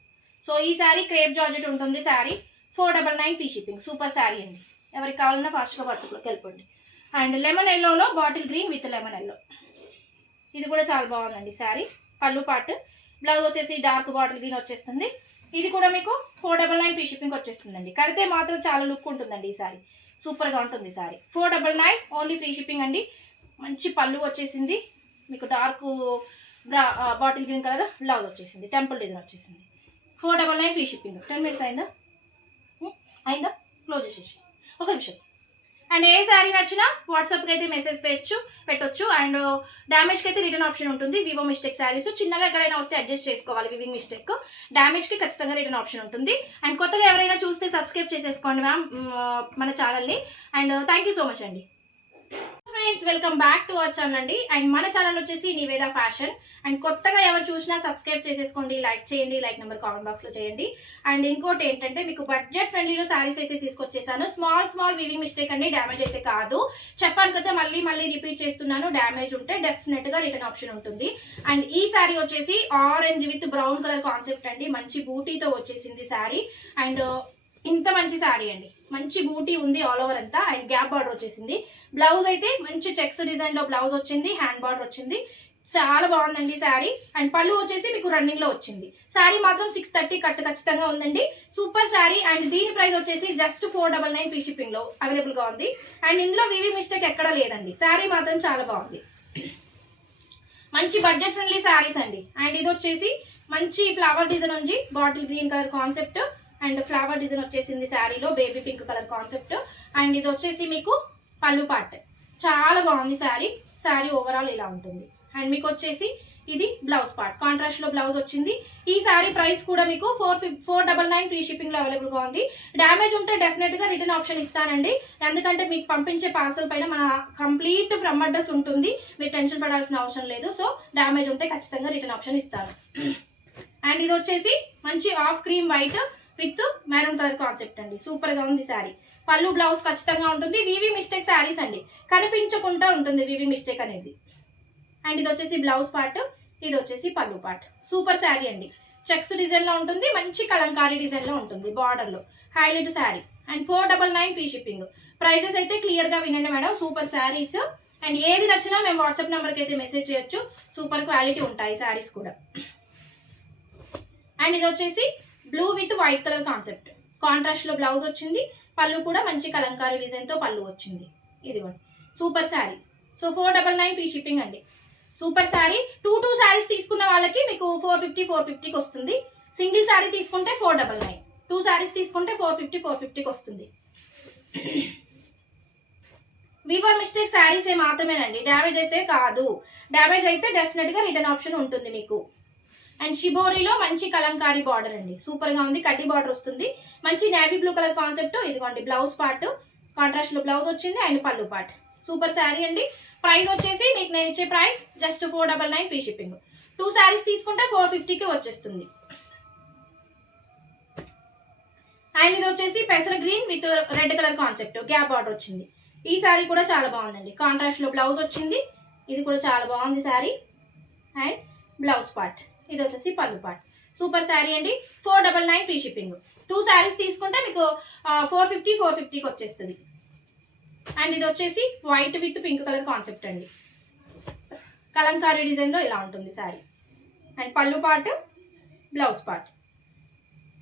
సో ఈ శారీ క్రేప్ జార్జెట్ ఉంటుంది sari. 499 free shipping. Super sari అండి. ఎవరికి కావాలన్నా ఫాస్ట్గా వాట్సాప్లోకి వెళ్ళిపోండి. అండ్ లెమన్ ఎల్లోలో bottle green with lemon yellow, ఇది కూడా చాలా బాగుందండి శారీ. పళ్ళు పార్ట్, బ్లౌజ్ వచ్చేసి డార్క్ బాటిల్ గ్రీన్ వచ్చేస్తుంది. ఇది కూడా మీకు 499 ఫ్రీ షిప్పింగ్ వచ్చేస్తుందండి. కడితే మాత్రం చాలా లుక్ ఉంటుందండి ఈ శారీ, సూపర్గా ఉంటుంది శారీ. 499 ఓన్లీ ఫ్రీ షిప్పింగ్ అండి. మంచి పళ్ళు వచ్చేసింది మీకు, dark bottle green colour blouse వచ్చేసింది, టెంపుల్ డిజైన్ వచ్చేసింది. 499 ఫ్రీ షిప్పింగ్. 10 మినిట్స్ అయిందా క్లోజ్ చేసేసి ఒక నిమిషం. అండ్ ఏ శారీ నచ్చినా వాట్సాప్కి అయితే మెసేజ్ పెట్టొచ్చు. అండ్ డ్యామేజ్కి అయితే రిటర్న్ ఆప్షన్ ఉంటుంది. వివో మిస్టేక్ శారీస్ చిన్నగా ఎక్కడైనా వస్తే అడ్జస్ట్ చేసుకోవాలి, వివింగ్ మిస్టేక్. డ్యామేజ్కి ఖచ్చితంగా రిటర్న్ ఆప్షన్ ఉంటుంది. అండ్ కొత్తగా ఎవరైనా చూస్తే సబ్స్క్రైబ్ చేసేసుకోండి మ్యామ్ మన ఛానల్ని. And thank you so much అండి. Friends, welcome back to our channel అండి. అండ్ మన ఛానల్ వచ్చేసి నివేద ఫ్యాషన్. అండ్ కొత్తగా ఎవరు చూసినా సబ్స్క్రైబ్ చేసేసుకోండి, లైక్ చేయండి, లైక్ నెంబర్ కామెంట్ బాక్స్లో చేయండి. అండ్ ఇంకోటి ఏంటంటే మీకు బడ్జెట్ ఫ్రెండ్లీలో శారీస్ అయితే తీసుకొచ్చేసాను. స్మాల్ వీవింగ్ మిస్టేక్ అండి, డ్యామేజ్ అయితే కాదు. చెప్పాను కదా, మళ్ళీ రిపీట్ చేస్తున్నాను. డ్యామేజ్ ఉంటే డెఫినెట్గా రిటర్న్ ఆప్షన్ ఉంటుంది. అండ్ ఈ శారీ వచ్చేసి orange with brown colour concept అండి, మంచి బూటీతో వచ్చేసింది శారీ. అండ్ ఇంత మంచి శారీ అండి, మంచి బూటీ ఉంది ఆల్ ఓవర్ అంతా. అండ్ గ్యాప్ బార్డర్ వచ్చేసింది. బ్లౌజ్ అయితే మంచి చెక్స్ డిజైన్లో బ్లౌజ్ వచ్చింది, హ్యాండ్ బార్డర్ వచ్చింది. చాలా బాగుందండి శారీ. అండ్ పళ్ళు వచ్చేసి మీకు రన్నింగ్ లో వచ్చింది. శారీ మాత్రం 630 కట్ ఖచ్చితంగా ఉందండి. సూపర్ శారీ. అండ్ దీని ప్రైస్ వచ్చేసి జస్ట్ 499 ఫ్రీ షిప్పింగ్ లో అవైలబుల్ గా ఉంది. అండ్ ఇందులో వివి మిస్టేక్ ఎక్కడ లేదండి. శారీ మాత్రం చాలా బాగుంది. మంచి బడ్జెట్ ఫ్రెండ్లీ శారీస్ అండి. అండ్ ఇది వచ్చేసి మంచి ఫ్లవర్ డిజైన్ ఉంది, bottle green colour concept and flower design వచ్చేసింది శారీలో, baby pink colour concept. And ఇది వచ్చేసి మీకు పళ్ళు పార్ట్. చాలా బాగుంది శారీ. శారీ ఓవరాల్ ఇలా ఉంటుంది. అండ్ మీకు వచ్చేసి ఇది బ్లౌజ్ పార్ట్, కాంట్రాస్ట్ లో బ్లౌజ్ వచ్చింది. ఈ శారీ ప్రైస్ కూడా మీకు 499 ఫ్రీ షిప్పింగ్ లో అవైలబుల్ గా ఉంది. డ్యామేజ్ ఉంటే డెఫినెట్ గా రిటర్న్ ఆప్షన్ ఇస్తానండి. ఎందుకంటే మీకు పంపించే పార్సల్ పైన మన కంప్లీట్ ఫ్రమ్ అడ్రస్ ఉంటుంది. మీరు టెన్షన్ పడాల్సిన అవసరం లేదు. సో డ్యామేజ్ ఉంటే ఖచ్చితంగా రిటర్న్ ఆప్షన్ ఇస్తాను. అండ్ ఇది వచ్చేసి మంచి of cream white with maroon colour concept అండి. సూపర్ గా ఉంది శారీ. పళ్ళు బ్లౌజ్ ఖచ్చితంగా ఉంటుంది. వివి మిస్టేక్ శారీస్ అండి, కనిపించకుండా ఉంటుంది వివి మిస్టేక్ అనేది. అండ్ ఇది వచ్చేసి బ్లౌజ్ పార్ట్, ఇది వచ్చేసి పళ్ళు పార్ట్. సూపర్ శారీ అండి. చెక్స్ డిజైన్ లో ఉంటుంది, మంచి కలంకారీ డిజైన్ లో ఉంటుంది, బార్డర్ లో highlight sari. And 499 free shipping. Prices అయితే క్లియర్ గా వినండి మేడం. సూపర్ శారీస్. అండ్ ఏది నచ్చినా మేము వాట్సాప్ నెంబర్కి అయితే మెసేజ్ చేయొచ్చు. సూపర్ క్వాలిటీ ఉంటాయి శారీస్ కూడా. అండ్ ఇది వచ్చేసి blue with white colour concept, contrast లో బ్లౌజ్ వచ్చింది. పళ్ళు కూడా మంచి కలంకారీ డిజైన్ తో పళ్ళు వచ్చింది. ఇదిగోండి super sari. So 499 free shipping అండి. సూపర్ శారీ. 2 శారీస్ తీసుకున్న వాళ్ళకి మీకు 450కి వస్తుంది. సింగిల్ శారీ తీసుకుంటే 499. 2 శారీస్ తీసుకుంటే 450కి వస్తుంది. వీవర్ మిస్టేక్ శారీస్ ఏ మాత్రమేనండి, డ్యామేజ్ అయితే కాదు. డ్యామేజ్ అయితే డెఫినెట్ గా రిటర్న్ ఆప్షన్ ఉంటుంది మీకు. అండ్ షిబోరిలో మంచి కలంకారీ బార్డర్ అండి, సూపర్ గా ఉంది. కడ్డీ బార్డర్ వస్తుంది, మంచి నేవీ బ్లూ కలర్ కాన్సెప్ట్. ఇదిగోండి బ్లౌజ్ పార్ట్, కాంట్రాస్ట్ లో బ్లౌజ్ వచ్చింది. And pallu part. Super sari అండి. ప్రైస్ వచ్చేసి మీకు నేను ఇచ్చే price just 499 free shipping. 2 saris తీసుకుంటే 450కి వచ్చేస్తుంది. అండ్ ఇది వచ్చేసి పెసర green with red colour concept, gap border వచ్చింది. ఈ శారీ కూడా చాలా బాగుందండి. కాంట్రాస్ట్ లో బ్లౌజ్ వచ్చింది. ఇది కూడా చాలా బాగుంది శారీ. అండ్ బ్లౌజ్ పార్ట్, ఇది వచ్చేసి పళ్ళు పార్ట్. సూపర్ శారీ అండి. 499 ఫ్రీ షిప్పింగ్. 2 శారీస్ తీసుకుంటే మీకు 450కి వచ్చేస్తుంది. అండ్ ఇది వచ్చేసి white with pink colour concept అండి, కలంకారీ డిజైన్ లో ఇలా ఉంటుంది sari. And pallu part, blouse part.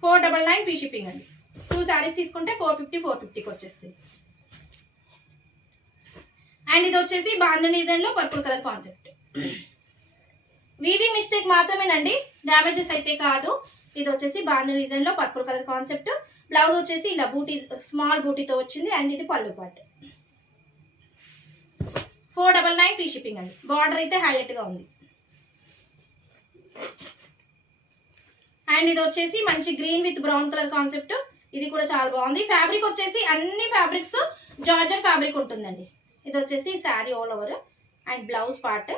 499 free shipping అండి. 2 శారీస్ తీసుకుంటే 450కి వచ్చేస్తుంది. అండ్ ఇది వచ్చేసి బాంధన్ డిజైన్ లో పర్పుల్ కలర్ కాన్సెప్ట్. వివి మిస్టేక్ మాత్రమేనండి, డ్యామేజెస్ అయితే కాదు. ఇది వచ్చేసి బాంధన్ డిజైన్ లో పర్పుల్ కలర్ కాన్సెప్ట్. బ్లౌజ్ వచ్చేసి ఇలా బూటీ, స్మాల్ బూటీతో వచ్చింది. అండ్ ఇది పళ్ళు పార్ట్. 499 ఫ్రీ షిప్పింగ్ అండి. బార్డర్ అయితే హైలైట్ గా ఉంది. అండ్ ఇది వచ్చేసి మంచి green with brown colour concept. ఇది కూడా చాలా బాగుంది. ఫ్యాబ్రిక్ వచ్చేసి అన్ని ఫ్యాబ్రిక్స్ జార్జెట్ ఫ్యాబ్రిక్ ఉంటుందండి. ఇది వచ్చేసి sari all over. And blouse part,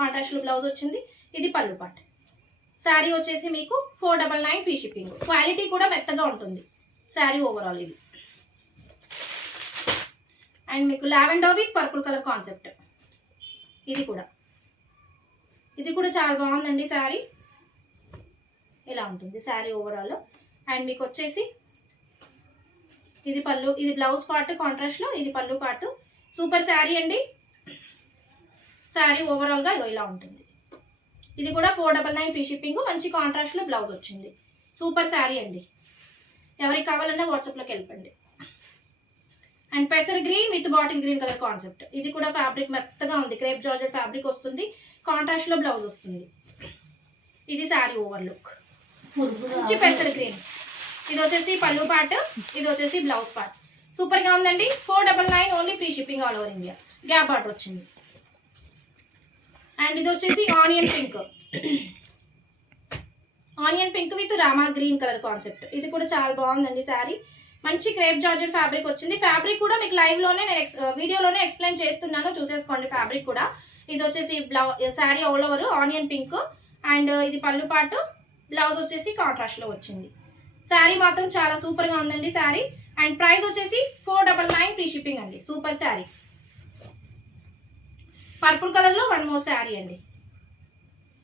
contrast లో బ్లౌజ్ వచ్చింది. ఇది పళ్ళు పార్ట్. శారీ వచ్చేసి మీకు 499 ఫ్రీ షిప్పింగ్. క్వాలిటీ కూడా మెత్తగా ఉంటుంది శారీ ఓవరాల్ ఇది. అండ్ మీకు lavender with purple colour concept. ఇది కూడా చాలా బాగుందండి శారీ. ఇలా ఉంటుంది శారీ ఓవరాల్. అండ్ మీకు వచ్చేసి ఇది పళ్ళు, ఇది బ్లౌజ్ పార్ట్ కాంట్రాస్ట్ లో, ఇది పళ్ళు పార్ట్. సూపర్ శారీ అండి. శారీ ఓవరాల్ గా ఇలా ఉంటుంది. ఇది కూడా 499 ఫ్రీ షిప్పింగ్. మంచి కాంట్రాస్ట్ లో బ్లౌజ్ వచ్చింది. సూపర్ శారీ అండి. ఎవరికి కావాలన్నా వాట్సాప్లోకి వెళ్ళండి. అండ్ పెసర్ green with bottle green colour concept. ఇది కూడా ఫ్యాబ్రిక్ మెత్తగా ఉంది, క్రేప్ జార్జెట్ ఫ్యాబ్రిక్ వస్తుంది. కాంట్రాస్ట్ లో బ్లౌజ్ వస్తుంది. ఇది శారీ ఓవర్ లుక్. మంచి పెసర్ గ్రీన్. ఇది వచ్చేసి పళ్ళు పార్ట్, ఇది వచ్చేసి బ్లౌజ్ పార్ట్. సూపర్ గా ఉందండి. 499 only free shipping all over India. Gap border వచ్చింది. అండ్ ఇది వచ్చేసి onion pink, onion pink with Rama green colour concept. ఇది కూడా చాలా బాగుందండి శారీ. మంచి క్రేప్ జార్జెట్ ఫ్యాబ్రిక్ వచ్చింది. ఫ్యాబ్రిక్ కూడా మీకు లైవ్ లోనే నేను వీడియోలోనే ఎక్స్ప్లెయిన్ చేస్తున్నాను, చూసేసుకోండి ఫ్యాబ్రిక్ కూడా. ఇది వచ్చేసి sari all over onion pink. And ఇది పళ్ళు పార్ట్, బ్లౌజ్ వచ్చేసి కాంట్రాస్ట్ లో వచ్చింది. శారీ మాత్రం చాలా సూపర్ గా ఉందండి శారీ. అండ్ ప్రైస్ వచ్చేసి 499 ఫ్రీ షిప్పింగ్ అండి. సూపర్ శారీ. పర్పుల్ కలర్ లో 1 మోర్ శారీ అండి.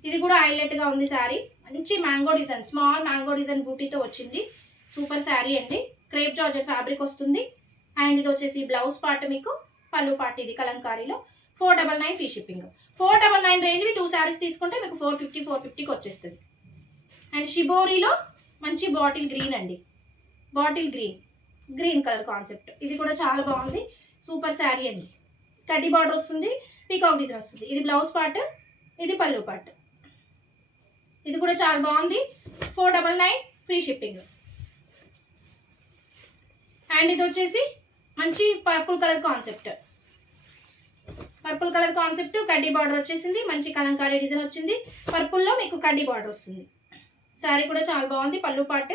ఇది కూడా హైలైట్ గా ఉంది శారీ. మంచి mango design, small mango design బూటీతో వచ్చింది. సూపర్ శారీ అండి. క్రేప్ జార్జెట్ ఫ్యాబ్రిక్ వస్తుంది. అండ్ ఇది వచ్చేసి బ్లౌజ్ పార్ట్, మీకు పళ్ళు పార్ట్ ఇది కలంకారీలో. 499 ఫ్రీ షిప్పింగ్. 499 రేంజ్వి 2 శారీస్ తీసుకుంటే మీకు 450కి వచ్చేస్తుంది. అండ్ షిబోరీలో మంచి బాటిల్ గ్రీన్ అండి, బాటిల్ గ్రీన్ కలర్ కాన్సెప్ట్. ఇది కూడా చాలా బాగుంది, సూపర్ శారీ అండి. కడ్డీ బార్డర్ వస్తుంది, పీకాక్ డిజైన్ వస్తుంది. ఇది బ్లౌజ్ పార్ట్, ఇది పళ్ళు పార్ట్. ఇది కూడా చాలా బాగుంది, 499 ఫ్రీ షిప్పింగ్. అండ్ ఇది వచ్చేసి మంచి పర్పుల్ కలర్ కాన్సెప్ట్, కడ్డీ బార్డర్ వచ్చేసింది, మంచి కలంకారీ డిజైన్ వచ్చింది. పర్పుల్లో మీకు కడ్డీ బార్డర్ వస్తుంది. శారీ కూడా చాలా బాగుంది, పళ్ళు పార్ట్.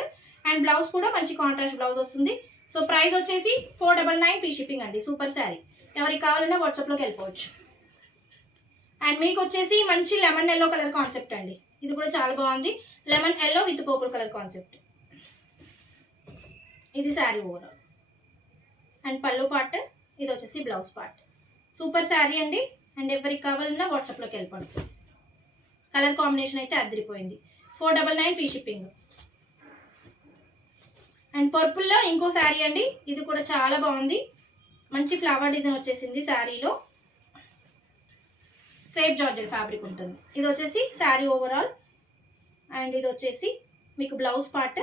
అండ్ బ్లౌజ్ కూడా మంచి కాంట్రాస్ట్ బ్లౌజ్ వస్తుంది. సో ప్రైస్ వచ్చేసి 499 ఫ్రీ షిప్పింగ్ అండి. సూపర్ శారీ, ఎవరికి కావాలన్నా వాట్సాప్లోకి వెళ్ళిపోవచ్చు. అండ్ మీకు వచ్చేసి మంచి లెమన్ ఎల్లో కలర్ కాన్సెప్ట్ అండి. ఇది కూడా చాలా బాగుంది, lemon yellow with purple colour concept. ఇది sari overall. And pallu part, ఇది వచ్చేసి బ్లౌజ్ పార్ట్. సూపర్ శారీ అండి. అండ్ ఎవరికి కావాలన్నా వాట్సాప్లోకి వెళ్ళిపోండి. కలర్ కాంబినేషన్ అయితే అదిరిపోయింది. 499 ఫ్రీ షిప్పింగ్. అండ్ పర్పుల్లో ఇంకో శారీ అండి, ఇది కూడా చాలా బాగుంది, మంచి ఫ్లవర్ డిజైన్ వచ్చేసింది. శారీలో క్రేప్ జార్జెట్ ఫ్యాబ్రిక్ ఉంటుంది. ఇది వచ్చేసి శారీ ఓవరాల్. అండ్ ఇది వచ్చేసి మీకు బ్లౌజ్ పార్ట్,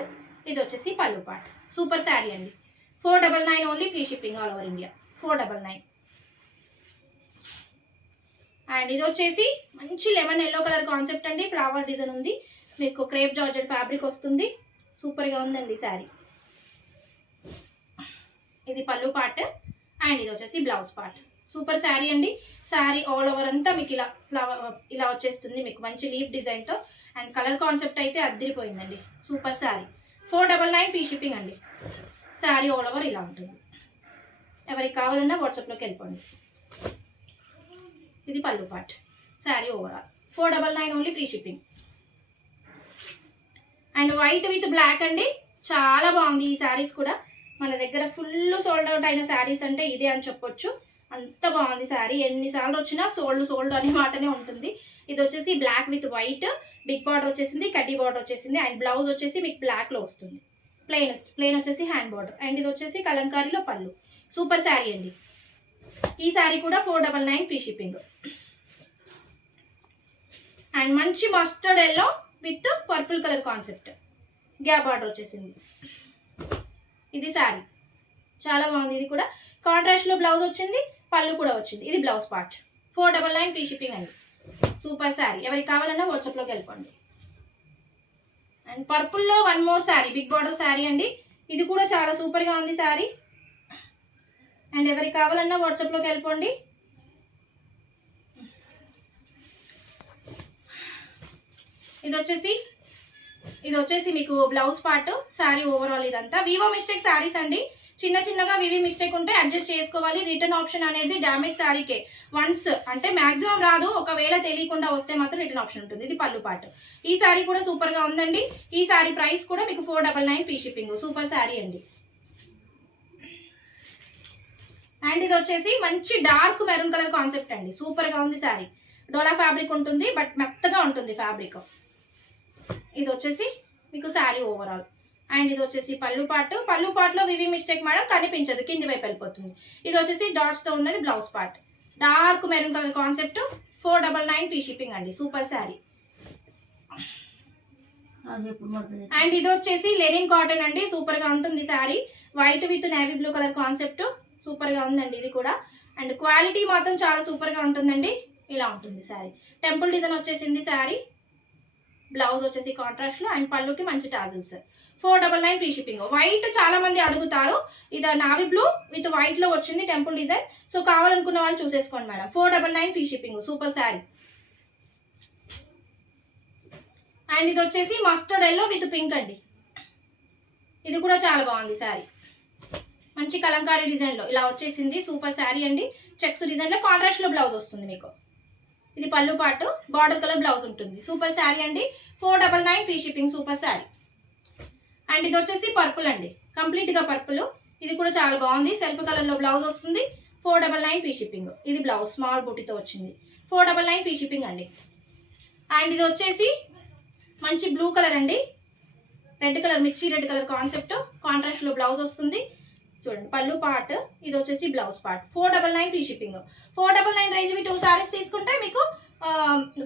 ఇది వచ్చేసి పళ్ళు పార్ట్. సూపర్ శారీ అండి. 499 only, free shipping all over India. 499. And ఇది వచ్చేసి మంచి లెమన్ ఎల్లో కలర్ కాన్సెప్ట్ అండి, ఫ్లవర్ డిజైన్ ఉంది, మీకు క్రేప్ జార్జెట్ ఫ్యాబ్రిక్ వస్తుంది. సూపర్గా ఉందండి శారీ. ఇది పళ్ళు పార్ట్. అండ్ ఇది వచ్చేసి బ్లౌజ్ పార్ట్. సూపర్ శారీ అండి. శారీ ఆల్ ఓవర్ అంతా మీకు ఇలా వచ్చేస్తుంది, మీకు మంచి లీఫ్ డిజైన్తో. అండ్ కలర్ కాన్సెప్ట్ అయితే అదిరిపోయిందండి, సూపర్ శారీ. 499 ఫ్రీ షిప్పింగ్ అండి. శారీ ఆల్ ఓవర్ ఇలా ఉంటుంది. ఎవరికి కావాలన్నా వాట్సాప్లోకి వెళ్ళిపోండి. ఇది పళ్ళు part, sari overall. 499 only, free shipping. And white with black అండి, చాలా బాగుంది ఈ శారీస్ కూడా. మన దగ్గర ఫుల్ సోల్డ్ అవుట్ అయిన శారీస్ అంటే ఇదే అని చెప్పొచ్చు, అంత బాగుంది శారీ. ఎన్నిసార్లు వచ్చినా సోల్డ్ అనే మాటనే ఉంటుంది. ఇది వచ్చేసి black with white, big border వచ్చేసింది, కడ్డీ బార్డర్ వచ్చేసింది. అండ్ బ్లౌజ్ వచ్చేసి మీకు బ్లాక్లో వస్తుంది, ప్లెయిన్ వచ్చేసి హ్యాండ్ బార్డర్. అండ్ ఇది వచ్చేసి కలంకారీలో పళ్ళు. సూపర్ శారీ అండి. ఈ శారీ కూడా 499 ఫ్రీ షిప్పింగ్. అండ్ మంచి mustard yellow with purple colour concept, gap border వచ్చేసింది. ఇది శారీ చాలా బాగుంది. ఇది కూడా కాంట్రాస్ట్లో బ్లౌజ్ వచ్చింది, పళ్ళు కూడా వచ్చింది. ఇది బ్లౌజ్ పార్ట్. 499 ఫ్రీ షిప్పింగ్ అండి. సూపర్ శారీ, ఎవరికి కావాలన్నా వాట్సాప్లోకి వెళ్ళిపోండి. అండ్ పర్పుల్లో one more sari, big border sari అండి. ఇది కూడా చాలా సూపర్గా ఉంది శారీ. అండ్ ఎవరికి కావాలన్నా వాట్సాప్లోకి వెళ్ళిపోండి. ఇది వచ్చేసి మీకు బ్లౌజ్ పార్ట్, శారీ ఓవరాల్. ఇదంతా వివో మిస్టేక్ శారీస్ అండి. చిన్నగా వివి మిస్టేక్ ఉంటే అడ్జస్ట్ చేసుకోవాలి. రిటర్న్ ఆప్షన్ అనేది డ్యామేజ్ శారీకే వన్స్, అంటే మాక్సిమం రాదు, ఒకవేళ తెలియకుండా వస్తే మాత్రం రిటర్న్ ఆప్షన్ ఉంటుంది. ఇది పళ్ళు పార్ట్. ఈ శారీ కూడా సూపర్గా ఉందండి. ఈ శారీ ప్రైస్ కూడా మీకు 499 ఫ్రీ షిప్పింగ్. సూపర్ శారీ అండి. అండ్ ఇది వచ్చేసి మంచి డార్క్ మెరూన్ కలర్ కాన్సెప్ట్ అండి, సూపర్గా ఉంది శారీ. డోలా ఫ్యాబ్రిక్ ఉంటుంది, బట్ మెత్తగా ఉంటుంది ఫ్యాబ్రిక్. ఇది వచ్చేసి మీకు శారీ ఓవరాల్. అండ్ ఇది వచ్చేసి పళ్ళు పార్ట్లో వివి మిస్టేక్ మేడం కనిపించదు, కింది వైపు వెళ్ళిపోతుంది. ఇది వచ్చేసి డాట్స్తో ఉన్నది blouse part, dark maroon colour concept. 499 free shipping అండి. సూపర్ శారీ. అండ్ ఇది వచ్చేసి లెనిన్ కాటన్ అండి, సూపర్గా ఉంటుంది sari. White with navy blue colour concept, సూపర్గా ఉందండి ఇది కూడా. అండ్ క్వాలిటీ మాత్రం చాలా సూపర్గా ఉంటుందండి. ఇలా ఉంటుంది శారీ. టెంపుల్ డిజైన్ వచ్చేసింది శారీ. బ్లౌజ్ వచ్చేసి కాంట్రాస్ట్లో. అండ్ పళ్ళుకి మంచి టాజిల్స్. 499 free shipping. వైట్ చాలా మంది అడుగుతారు, ఇది నావీ బ్లూ విత్ వైట్లో వచ్చింది టెంపుల్ డిజైన్. సో కావాలనుకున్న వాళ్ళు చూసేసుకోండి madam. 499 free shipping. Super sari. And ఇది వచ్చేసి మస్టర్డ్ ఎల్లో విత్ పింక్ అండి. ఇది కూడా చాలా బాగుంది శారీ. మంచి కలంకారీ డిజైన్లో ఇలా వచ్చేసింది, సూపర్ శారీ అండి. చెక్స్ డిజైన్లో కాంట్రాస్ట్లో బ్లౌజ్ వస్తుంది మీకు. ఇది పళ్ళు పార్ట్, బార్డర్ కలర్ బ్లౌజ్ ఉంటుంది. సూపర్ శారీ అండి. 499 free shipping. Super sari. And ఇది వచ్చేసి పర్పుల్ అండి, కంప్లీట్గా పర్పుల్. ఇది కూడా చాలా బాగుంది, సెల్ఫ్ కలర్లో బ్లౌజ్ వస్తుంది. 499 ఫ్రీ షిప్పింగ్. ఇది బ్లౌజ్ స్మాల్ బూటీతో వచ్చింది. 499 ఫ్రీ షిప్పింగ్ అండి. అండ్ ఇది వచ్చేసి మంచి బ్లూ కలర్ అండి, రెడ్ కలర్, మిర్చి రెడ్ కలర్ కాన్సెప్ట్. కాంట్రాస్ట్లో బ్లౌజ్ వస్తుంది. చూడండి పళ్ళు పార్ట్, ఇది వచ్చేసి బ్లౌజ్ పార్ట్. 499 free shipping. 499 రేంజ్వి 2 సారీస్ తీసుకుంటే మీకు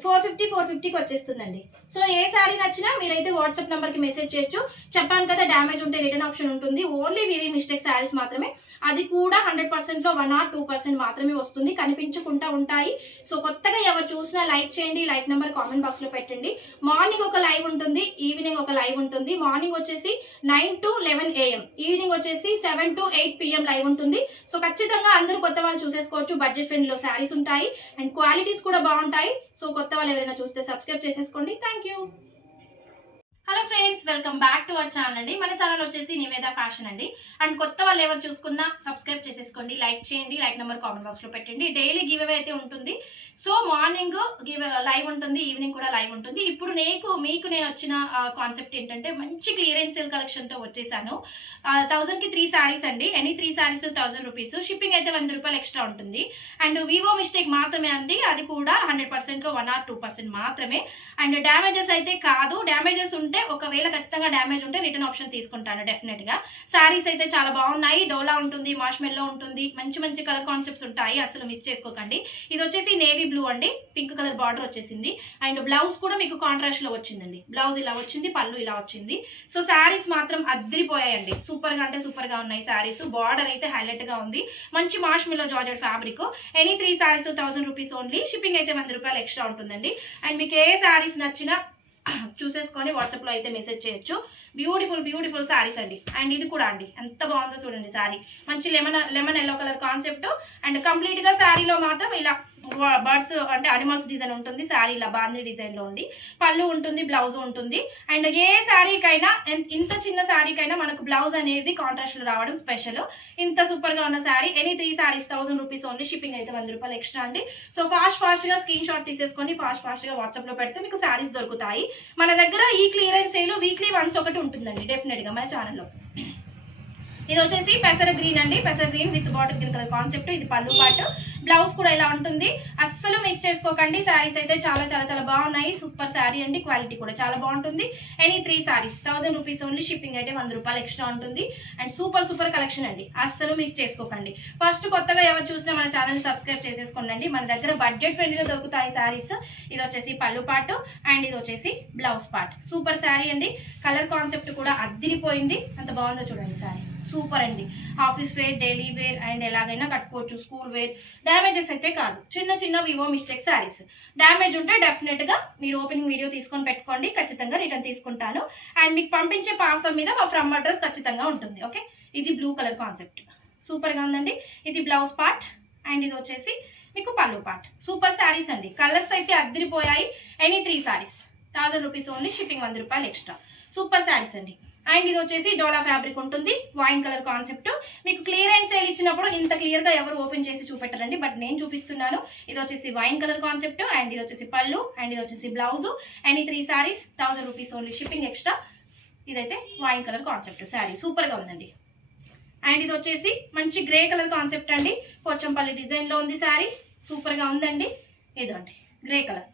450కి వచ్చేస్తుందండి. సో ఏ శారీ నచ్చినా మీరైతే వాట్సాప్ నెంబర్కి మెసేజ్ చేయొచ్చు. చెప్పాను కదా డ్యామేజ్ ఉంటే రిటర్న్ ఆప్షన్ ఉంటుంది. ఓన్లీ వివి మిస్టేక్ శారీస్ మాత్రమే, అది కూడా 100%లో 1 or 2% మాత్రమే వస్తుంది, కనిపించకుండా ఉంటాయి. సో కొత్తగా ఎవరు చూసినా లైక్ చేయండి, లైక్ నెంబర్ కామెంట్ బాక్స్లో పెట్టండి. మార్నింగ్ ఒక లైవ్ ఉంటుంది, ఈవినింగ్ ఒక లైవ్ ఉంటుంది. మార్నింగ్ వచ్చేసి 9 to 11 AM, ఈవినింగ్ వచ్చేసి 7 to 8 PM లైవ్ ఉంటుంది. సో ఖచ్చితంగా అందరూ కొత్త వాళ్ళు చూసేసుకోవచ్చు. బడ్జెట్ ఫ్రెండ్లీలో శారీస్ ఉంటాయి అండ్ క్వాలిటీస్ కూడా బాగుంటాయి. సో కొత్త వాళ్ళు ఎవరైనా చూస్తే సబ్స్క్రైబ్ చేసేసుకోండి. Thank you. Hello friends, welcome back to our channel అండి. మన ఛానల్ వచ్చేసి నివేద ఫ్యాషన్ అండి. అండ్ కొత్త వాళ్ళు ఎవరు చూసుకున్నా సబ్స్క్రైబ్ చేసేసుకోండి, లైక్ చేయండి, లైక్ నెంబర్ కామెంట్ బాక్స్లో పెట్టండి. డైలీ గివ్ అవే అయితే ఉంటుంది. సో మార్నింగ్ లైవ్ ఉంటుంది, ఈవినింగ్ కూడా లైవ్ ఉంటుంది. ఇప్పుడు మీకు నేను వచ్చిన కాన్సెప్ట్ ఏంటంటే మంచి క్లియరెన్స్ సేల్ కలెక్షన్తో వచ్చేసాను. 1000కి 3 శారీస్ అండి. Any 3 saris 1000 rupees. షిప్పింగ్ అయితే 100 రూపాయలు ఎక్స్ట్రా ఉంటుంది. అండ్ వివో మిస్టేక్ మాత్రమే అండి, అది కూడా 100%లో 1 or 2% మాత్రమే. అండ్ డ్యామేజెస్ అయితే కాదు. డ్యామేజెస్ ఉంటే ఒకవేళ ఖచ్చితంగా డ్యామేజ్ ఉంటే రిటర్న్ ఆప్షన్ తీసుకుంటాను డెఫినెట్ గా. శారీస్ అయితే చాలా బాగున్నాయి. డోలా ఉంటుంది, మార్ష్మెల్లో ఉంటుంది, మంచి మంచి కలర్ కాన్సెప్ట్స్ ఉంటాయి, అసలు మిస్ చేసుకోకండి. ఇది వచ్చేసి నేవీ బ్లూ అండి, పింక్ కలర్ బార్డర్ వచ్చేసింది. అండ్ బ్లౌజ్ కూడా మీకు కాంట్రాస్ట్ లో వచ్చిందండి. బ్లౌజ్ ఇలా వచ్చింది, పళ్ళు ఇలా వచ్చింది. సో శారీస్ మాత్రం అద్దరిపోయాయండి, సూపర్ గా అంటే సూపర్ గా ఉన్నాయి శారీస్. బార్డర్ అయితే హైలైట్ గా ఉంది, మంచి మార్ష్మెల్లో georgette fabric. Any 3 saris 1000 rupees only. Shipping అయితే 100 రూపాయలు ఎక్స్ట్రా ఉంటుందండి. అండ్ మీకు ఏ శారీస్ నచ్చినా చూసేసుకొని వాట్సాప్లో అయితే మెసేజ్ చేయొచ్చు. బ్యూటిఫుల్ శారీస్ అండి. అండ్ ఇది కూడా అండి ఎంత బాగుందో చూడండి శారీ. మంచి lemon yellow colour concept. And కంప్లీట్గా శారీలో మాత్రం ఇలా బర్డ్స్ అంటే అనిమల్స్ డిజైన్ ఉంటుంది. శారీ ఇలా బాందీ డిజైన్లో ఉంది, పళ్ళు ఉంటుంది, బ్లౌజ్ ఉంటుంది. అండ్ ఏ శారీకైనా, ఇంత చిన్న శారీకైనా మనకు బ్లౌజ్ అనేది కాంట్రాస్ట్లో రావడం స్పెషల్. ఇంత సూపర్గా ఉన్న sari. Any 3 saris 1000 rupees only. Shipping అయితే 100 రూపాయలు ఎక్స్ట్రా అండి. సో ఫాస్ట్గా స్క్రీన్ షాట్ తీసేసుకొని ఫాస్ట్గా వాట్సాప్లో పెడితే మీకు శారీస్ దొరుకుతాయి. మన దగ్గర ఈ క్లియరెన్స్ సేల్ వీక్లీ వన్స్ ఒకటి ఉంటుందండి డెఫినెట్గా మన ఛానల్లో. ఇది వచ్చేసి పెసర గ్రీన్ అండి, పెసర green with bottle green colour concept. ఇది పళ్ళు పాటు, బ్లౌజ్ కూడా ఇలా ఉంటుంది. అస్సలు మిస్ చేసుకోకండి. శారీస్ అయితే చాలా బాగున్నాయి. సూపర్ శారీ అండి, క్వాలిటీ కూడా చాలా బాగుంటుంది. Any 3 saris 1000 rupees only. Shipping అయితే 100 రూపాయలు ఎక్స్ట్రా ఉంటుంది. అండ్ సూపర్ కలెక్షన్ అండి, అస్సలు మిస్ చేసుకోకండి. ఫస్ట్ కొత్తగా ఎవరు చూసినా మన ఛానల్ సబ్స్క్రైబ్ చేసేసుకోండి. మన దగ్గర బడ్జెట్ ఫ్రెండ్లీగా దొరుకుతాయి శారీస్. ఇది వచ్చేసి పళ్ళు పాటు అండ్ ఇది వచ్చేసి బ్లౌజ్ పార్ట్. సూపర్ శారీ అండి, కలర్ కాన్సెప్ట్ కూడా అద్దిరిపోయింది. అంత బాగుందో చూడండి శారీ. సూపర్ అండి. Office wear, daily wear and ఎలాగైనా కట్టుకోవచ్చు, స్కూల్ వేర్. డ్యామేజెస్ అయితే కాదు, చిన్న వివో మిస్టేక్ శారీస్. డ్యామేజ్ ఉంటే డెఫినెట్గా మీరు ఓపెనింగ్ వీడియో తీసుకొని పెట్టుకోండి, ఖచ్చితంగా రిటర్న్ తీసుకుంటాను. అండ్ మీకు పంపించే పార్సల్ మీద మా ఫ్రమ్ అడ్రస్ ఖచ్చితంగా ఉంటుంది. ఓకే, ఇది బ్లూ కలర్ కాన్సెప్ట్ సూపర్గా ఉందండి. ఇది బ్లౌజ్ పార్ట్ అండ్ ఇది వచ్చేసి మీకు పళ్ళు పార్ట్. సూపర్ శారీస్ అండి, కలర్స్ అయితే అద్దరిపోయాయి. Any 3 saris 1000 rupees only. Shipping 100 రూపాయలు ఎక్స్ట్రా. సూపర్ శారీస్ అండి. అండ్ ఇది వచ్చేసి డోలా ఫ్యాబ్రిక్ ఉంటుంది, వైన్ కలర్ కాన్సెప్ట్. మీకు క్లియరెన్స్ సేల్ ఇచ్చినప్పుడు ఇంత క్లియర్గా ఎవరు ఓపెన్ చేసి చూపెట్టారండి, బట్ నేను చూపిస్తున్నాను. ఇది వచ్చేసి వైన్ కలర్ కాన్సెప్ట్ అండ్ ఇది వచ్చేసి పళ్ళు అండ్ ఇది వచ్చేసి blouse. Any 3 saris 1000 rupees only. Shipping extra. ఇదైతే వైన్ కలర్ కాన్సెప్ట్ శారీ, సూపర్గా ఉందండి. అండ్ ఇది వచ్చేసి మంచి గ్రే కలర్ కాన్సెప్ట్ అండి, పోచంపల్లి డిజైన్లో ఉంది శారీ. సూపర్గా ఉందండి. ఇదండి గ్రే కలర్.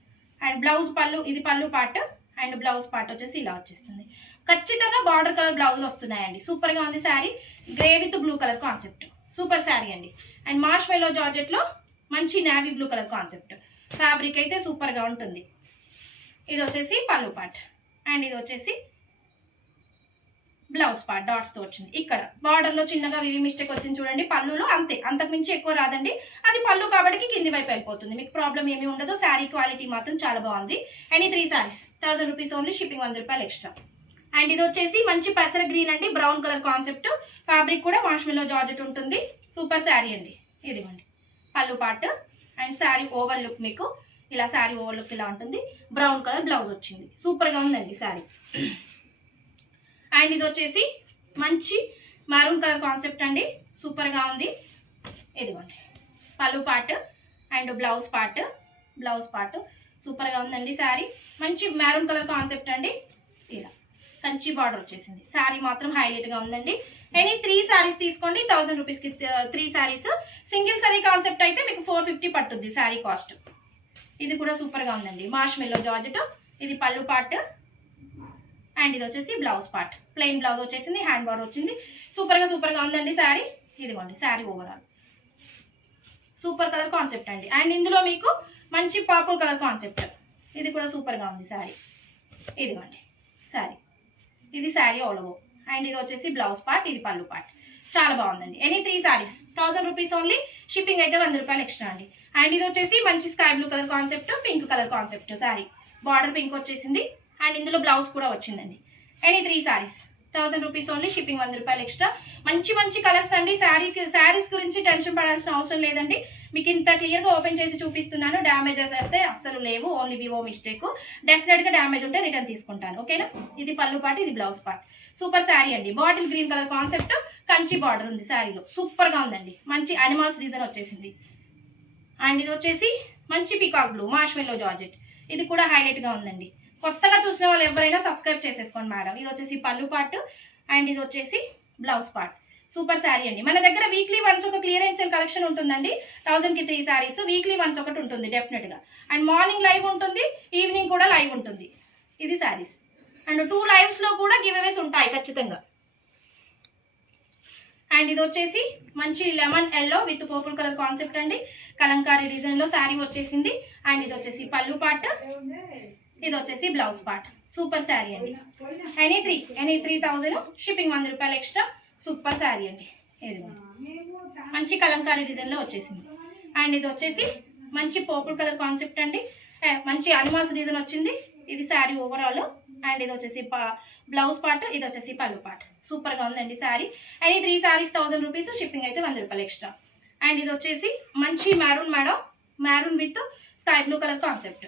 అండ్ బ్లౌజ్ పళ్ళు, ఇది పళ్ళు పార్ట్ అండ్ బ్లౌజ్ పార్ట్ వచ్చేసి ఇలా వచ్చేస్తుంది. ఖచ్చితంగా బార్డర్ కలర్ బ్లౌజులు వస్తున్నాయండి. సూపర్గా ఉంది sari. Grey with blue colour concept. Super sari అండి. అండ్ మార్ష్మెల్లో జార్జెట్లో మంచి navy blue colour concept. Fabric అయితే సూపర్గా ఉంటుంది. ఇది వచ్చేసి పళ్ళు పార్ట్ అండ్ ఇది వచ్చేసి బ్లౌజ్ పార్ట్ డాట్స్తో వచ్చింది. ఇక్కడ బార్డర్లో చిన్నగా వివి మిస్టేక్ వచ్చింది చూడండి. పళ్ళులో అంతే, అంతకుమించి ఎక్కువ రాదండి. అది పళ్ళు కాబట్టి కింది వైపు వెళ్ళిపోతుంది, మీకు ప్రాబ్లం ఏమీ ఉండదు. శారీ క్వాలిటీ మాత్రం చాలా బాగుంది. Any 3 saris 1000 rupees only. Shipping 100 రూపాయలు ఎక్స్ట్రా. అండ్ ఇది వచ్చేసి మంచి పెసర గ్రీన్ అండి, బ్రౌన్ కలర్ కాన్సెప్ట్. ఫ్యాబ్రిక్ కూడా మార్ష్మెల్లో జార్జెట్ ఉంటుంది. సూపర్ శారీ అండి. ఇదిగోండి పళ్ళు part and sari over look. మీకు ఇలా శారీ ఓవర్ లుక్ ఇలా ఉంటుంది. బ్రౌన్ కలర్ బ్లౌజ్ వచ్చింది. సూపర్గా ఉందండి శారీ. అండ్ ఇది వచ్చేసి మంచి మెరూన్ కలర్ కాన్సెప్ట్ అండి, సూపర్గా ఉంది. ఇదిగోండి పళ్ళు పార్ట్ అండ్ బ్లౌజ్ పార్ట్ సూపర్గా ఉందండి శారీ. మంచి మెరూన్ కలర్ కాన్సెప్ట్ అండి, ఇలా కంచి బార్డర్ వచ్చేసింది. శారీ మాత్రం హైలైట్గా ఉందండి. ఎనీ 3 శారీస్ తీసుకోండి, 1000 రూపీస్కి 3 శారీస్. సింగిల్ శారీ కాన్సెప్ట్ అయితే మీకు 450 పట్టుద్ది శారీ కాస్ట్. ఇది కూడా సూపర్గా ఉందండి, మార్ష్మెల్లో జార్జెట్. ఇది పళ్ళు పార్ట్ అండ్ ఇది వచ్చేసి బ్లౌజ్ పార్ట్, ప్లెయిన్ బ్లౌజ్ వచ్చేసింది, హ్యాండ్ బార్డర్ వచ్చింది. సూపర్గా ఉందండి శారీ. ఇదిగోండి sari overall super colour concept అండి. అండ్ ఇందులో మీకు మంచి పర్పుల్ కలర్ కాన్సెప్ట్, ఇది కూడా సూపర్గా ఉంది శారీ. ఇదిగోండి శారీ, ఇది శారీ ఆల్ ఓవర్. అండ్ ఇది వచ్చేసి బ్లౌజ్ పార్ట్, ఇది పళ్ళు పార్ట్. చాలా బాగుందండి. Any 3 saris 1000 rupees only, shipping అయితే 100 రూపాయలు ఎక్స్ట్రా అండి. అండ్ ఇది వచ్చేసి మంచి sky blue colour concept, pink colour concept sari, border pink వచ్చేసింది. అండ్ ఇందులో బ్లౌజ్ కూడా వచ్చిందండి. Any 3 saris 1000 rupees only, shipping 100 రూపాయలు ఎక్స్ట్రా. మంచి కలర్స్ అండి. శారీస్ గురించి టెన్షన్ పడాల్సిన అవసరం లేదండి. మీకు ఇంత క్లియర్గా ఓపెన్ చేసి చూపిస్తున్నాను. డ్యామేజెస్ అయితే అస్సలు లేవు, ఓన్లీ వివో మిస్టేక్. డెఫినెట్గా డ్యామేజ్ ఉంటే రిటర్న్ తీసుకుంటాను, ఓకేనా. ఇది పళ్ళు పార్ట్, ఇది బ్లౌజ్ పార్ట్. సూపర్ శారీ అండి. Bottle green colour concept, Kanchi border ఉంది శారీలో, సూపర్గా ఉందండి. మంచి అనిమల్స్ డిజైన్ వచ్చేసింది. అండ్ ఇది వచ్చేసి మంచి పీకాక్ బ్లూ మార్ష్మెల్లో జార్జెట్, ఇది కూడా హైలైట్గా ఉందండి. కొత్తగా చూసిన వాళ్ళు ఎవరైనా సబ్స్క్రైబ్ చేసేసుకోండి మేడం. ఇది వచ్చేసి పళ్ళు పార్ట్, అండ్ ఇది వచ్చేసి బ్లౌజ్ పార్ట్. సూపర్ శారీ అండి. మన దగ్గర వీక్లీ వన్స్ ఒక క్లియరెన్స్ సేల్ కలెక్షన్ ఉంటుందండి. 1000కి 3 సారీస్, వీక్లీ వన్స్ ఒకటి ఉంటుంది డెఫినెట్గా. అండ్ మార్నింగ్ లైవ్ ఉంటుంది, ఈవినింగ్ కూడా లైవ్ ఉంటుంది. ఇది శారీస్. అండ్ 2 లైవ్స్లో కూడా గివ్ అవేస్ ఉంటాయి ఖచ్చితంగా. అండ్ ఇది వచ్చేసి మంచి lemon yellow with purple colour concept అండి. కలంకారీ డిజైన్లో శారీ వచ్చేసింది. అండ్ ఇది వచ్చేసి పళ్ళు పార్ట్, ఇది వచ్చేసి బ్లౌజ్ పార్ట్. సూపర్ శారీ అండి. ఎనీ 3000, షిప్పింగ్ 100 రూపాయలు ఎక్స్ట్రా. సూపర్ శారీ అండి. ఇది మంచి కలంకారీ డిజైన్లో వచ్చేసింది. అండ్ ఇది వచ్చేసి మంచి పర్పుల్ కలర్ కాన్సెప్ట్ అండి. మంచి అనిమల్స్ డిజైన్ వచ్చింది. ఇది శారీ ఓవరాల్. అండ్ ఇది వచ్చేసి బ్లౌజ్ పార్ట్, ఇది వచ్చేసి పళ్ళు పార్ట్. సూపర్గా ఉందండి sari. Any 3 saris 1000 rupees, shipping అయితే 100 రూపాయలు ఎక్స్ట్రా. అండ్ ఇది వచ్చేసి మంచి maroon madam, maroon with sky blue colour concept.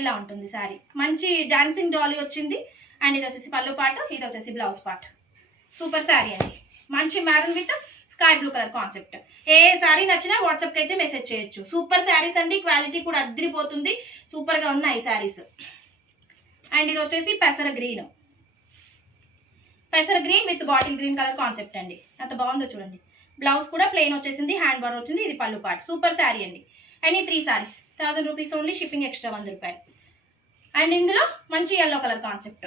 ఇలా ఉంటుంది శారీ. మంచి డాన్సింగ్ డాలీ వచ్చింది. అండ్ ఇది వచ్చేసి పళ్ళు పార్ట్, ఇది వచ్చేసి బ్లౌజ్ పార్ట్. సూపర్ శారీ అండి. మంచి maroon with sky blue colour concept. ఏ శారీ నచ్చినా వాట్సాప్కి అయితే మెసేజ్ చేయొచ్చు. సూపర్ శారీస్ అండి. క్వాలిటీ కూడా అద్దరిపోతుంది. సూపర్గా ఉన్నాయి శారీస్. అండ్ ఇది వచ్చేసి పెసర green with bottle green colour concept అండి. అంత బాగుందో చూడండి. బ్లౌజ్ కూడా ప్లెయిన్ వచ్చేసింది, హ్యాండ్ బార్డర్ వచ్చింది, ఇది పళ్ళు పార్ట్. సూపర్ శారీ అండి. Any 3 saris 1000 rupees only, shipping extra 100 రూపాయలు. అండ్ ఇందులో మంచి ఎల్లో కలర్ కాన్సెప్ట్,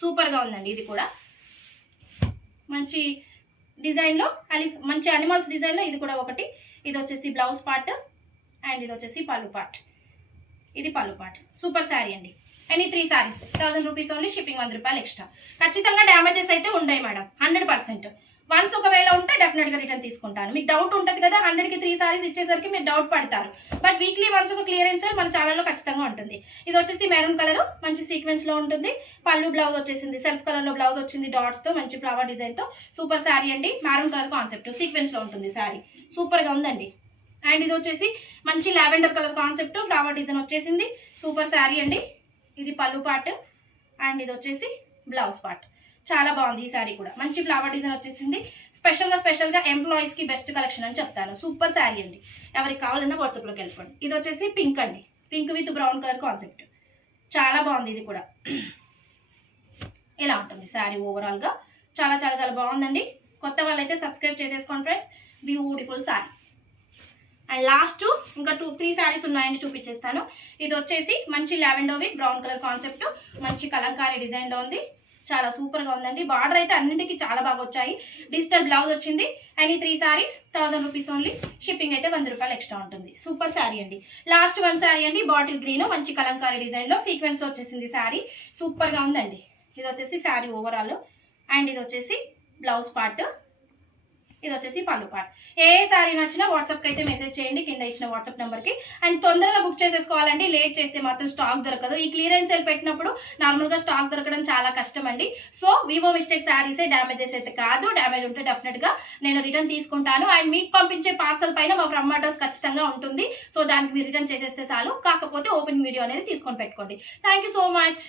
సూపర్గా ఉందండి. ఇది కూడా మంచి డిజైన్లో, మంచి అనిమల్స్ డిజైన్లో ఇది కూడా ఒకటి. ఇది వచ్చేసి బ్లౌజ్ పార్ట్, అండ్ ఇది వచ్చేసి పళ్ళు పార్ట్, ఇది పళ్ళు పార్ట్. సూపర్ శారీ అండి. Any 3 saris 1000 rupees only, shipping 100 రూపాయలు ఎక్స్ట్రా. ఖచ్చితంగా డ్యామేజెస్ అయితే ఉంటాయి మేడం, 100%. వన్స్ ఒకవేళ ఉంటే డెఫినెట్గా రిటర్న్ తీసుకుంటాను. మీకు డౌట్ ఉంటుంది కదా, 100కి 3 సారీస్ ఇచ్చేసరికి మీరు డౌట్ పడతారు. బట్ వీక్లీ వన్స్ ఒక క్లియరెన్స్ మన ఛానల్లో ఖచ్చితంగా ఉంటుంది. ఇది వచ్చేసి మెరూన్ కలర్, మంచి సీక్వెన్స్లో ఉంటుంది. పళ్ళు బ్లౌజ్ వచ్చేసింది, సెల్ఫ్ కలర్లో బ్లౌజ్ వచ్చింది, డాట్స్తో మంచి ఫ్లవర్ డిజైన్తో. సూపర్ శారీ అండి. మెరూన్ కలర్ కాన్సెప్ట్ సీక్వెన్స్లో ఉంటుంది శారీ, సూపర్గా ఉందండి. అండ్ ఇది వచ్చేసి మంచి lavender colour concept, flower design వచ్చేసింది. సూపర్ శారీ అండి. ఇది పళ్ళు పార్ట్, అండ్ ఇది వచ్చేసి బ్లౌజ్ పార్ట్. చాలా బాగుంది ఈ శారీ కూడా. మంచి ఫ్లవర్ డిజైన్ వచ్చేసింది. స్పెషల్గా ఎంప్లాయీస్కి బెస్ట్ కలెక్షన్ అని చెప్తాను. సూపర్ శారీ అండి. ఎవరికి కావాలన్నా వాట్సాప్లోకి వెళ్ళిపోండి. ఇది వచ్చేసి పింక్ అండి, pink with brown colour concept. చాలా బాగుంది ఇది కూడా. ఇలా ఉంటుంది శారీ ఓవరాల్గా. చాలా బాగుందండి. కొత్త వాళ్ళైతే సబ్స్క్రైబ్ చేసేసుకోండి friends. Beautiful sari. And last ఇంకా 2-3 సారీస్ ఉన్నాయండి, చూపించేస్తాను. ఇది వచ్చేసి మంచి lavender with brown colour concept, మంచి కలంకారీ డిజైన్లో ఉంది. చాలా సూపర్గా ఉందండి. బార్డర్ అయితే అన్నింటికి చాలా బాగా వచ్చాయి. డిజిటల్ బ్లౌజ్ వచ్చింది. Any 3 saris 1000 rupees only, shipping అయితే 100 రూపాయలు ఎక్స్ట్రా ఉంటుంది. సూపర్ శారీ అండి. లాస్ట్ 1 శారీ అండి, బాటిల్ గ్రీన్ మంచి కలంకారీ డిజైన్లో సీక్వెన్స్ వచ్చేసింది శారీ. సూపర్గా ఉందండి. ఇది వచ్చేసి శారీ ఓవరాల్. అండ్ ఇది వచ్చేసి బ్లౌజ్ పార్ట్, ఇది వచ్చేసి పళ్ళు పార్ట్. ఏ శారీ నచ్చినా వాట్సాప్కి అయితే మెసేజ్ చేయండి కింద ఇచ్చిన వాట్సాప్ నెంబర్కి. అండ్ తొందరగా బుక్ చేసేసుకోవాలండి. లేట్ చేస్తే మాత్రం స్టాక్ దొరకదు. ఈ క్లియరెన్స్ సేల్ పెట్టినప్పుడు నార్మల్గా స్టాక్ దొరకడం చాలా కష్టం అండి. సో వివో మిస్టేక్ శారీసే, డ్యామేజెస్ అయితే కాదు. డ్యామేజ్ ఉంటే డెఫినెట్గా నేను రిటర్న్ తీసుకుంటాను. అండ్ మీకు పంపించే పార్సల్ పైన మా ఫ్రమ్ అడ్రస్ ఖచ్చితంగా ఉంటుంది. సో దానికి మీరు రిటర్న్ చేసేస్తే చాలు. కాకపోతే ఓపెన్ వీడియో అనేది తీసుకొని పెట్టుకోండి. Thank you so much.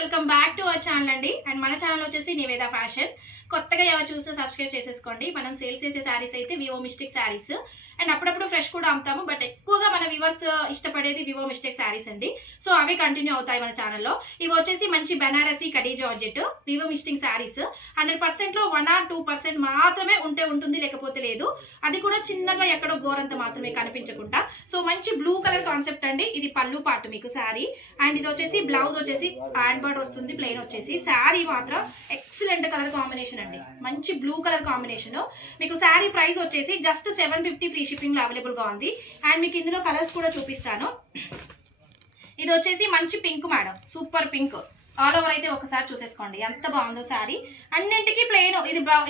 Welcome back to our channel అండి. అండ్ మన ఛానల్ వచ్చేసి నివేద ఫ్యాషన్. కొత్తగా ఎవరు చూస్తే సబ్స్క్రైబ్ చేసేసుకోండి. మనం సేల్స్ చేసే శారీస్ అయితే వివో మిస్టేక్ శారీస్, అండ్ అప్పుడప్పుడు ఫ్రెష్ కూడా అమ్ముతాము. బట్ ఎక్కువగా మన వ్యూవర్స్ ఇష్టపడేది వివో మిస్టేక్ శారీస్ అండి. సో అవి కంటిన్యూ అవుతాయి మన ఛానల్లో. ఇవి వచ్చేసి మంచి బెనారసీ కడీ జార్జెట్ వివో మిస్టేక్ శారీస్. 100%లో 1 or 2% మాత్రమే ఉంటుంది, లేకపోతే లేదు. అది కూడా చిన్నగా ఎక్కడో గోరంత మాత్రమే కనిపించకుండా. సో మంచి బ్లూ కలర్ కాన్సెప్ట్ అండి. ఇది పళ్ళు పాటు మీకు శారీ, అండ్ ఇది వచ్చేసి బ్లౌజ్ వచ్చేసి హ్యాండ్ బార్డర్ వస్తుంది, ప్లెయిన్ వచ్చేసి. శారీ మాత్రం ఎక్సలెంట్ కలర్ కాంబినేషన్ అండి, మంచి బ్లూ కలర్ కాంబినేషన్. మీకు శారీ ప్రైస్ వచ్చేసి జస్ట్ 750 ఫ్రీ షిప్పింగ్ లో అవైలబుల్ గా ఉంది. అండ్ మీకు ఇందులో కలర్స్ కూడా చూపిస్తాను. ఇది వచ్చేసి మంచి pink madam, super pink. All over అయితే ఒకసారి చూసేసుకోండి ఎంత బాగుందో శారీ. అన్నింటికి ప్లెయిన్,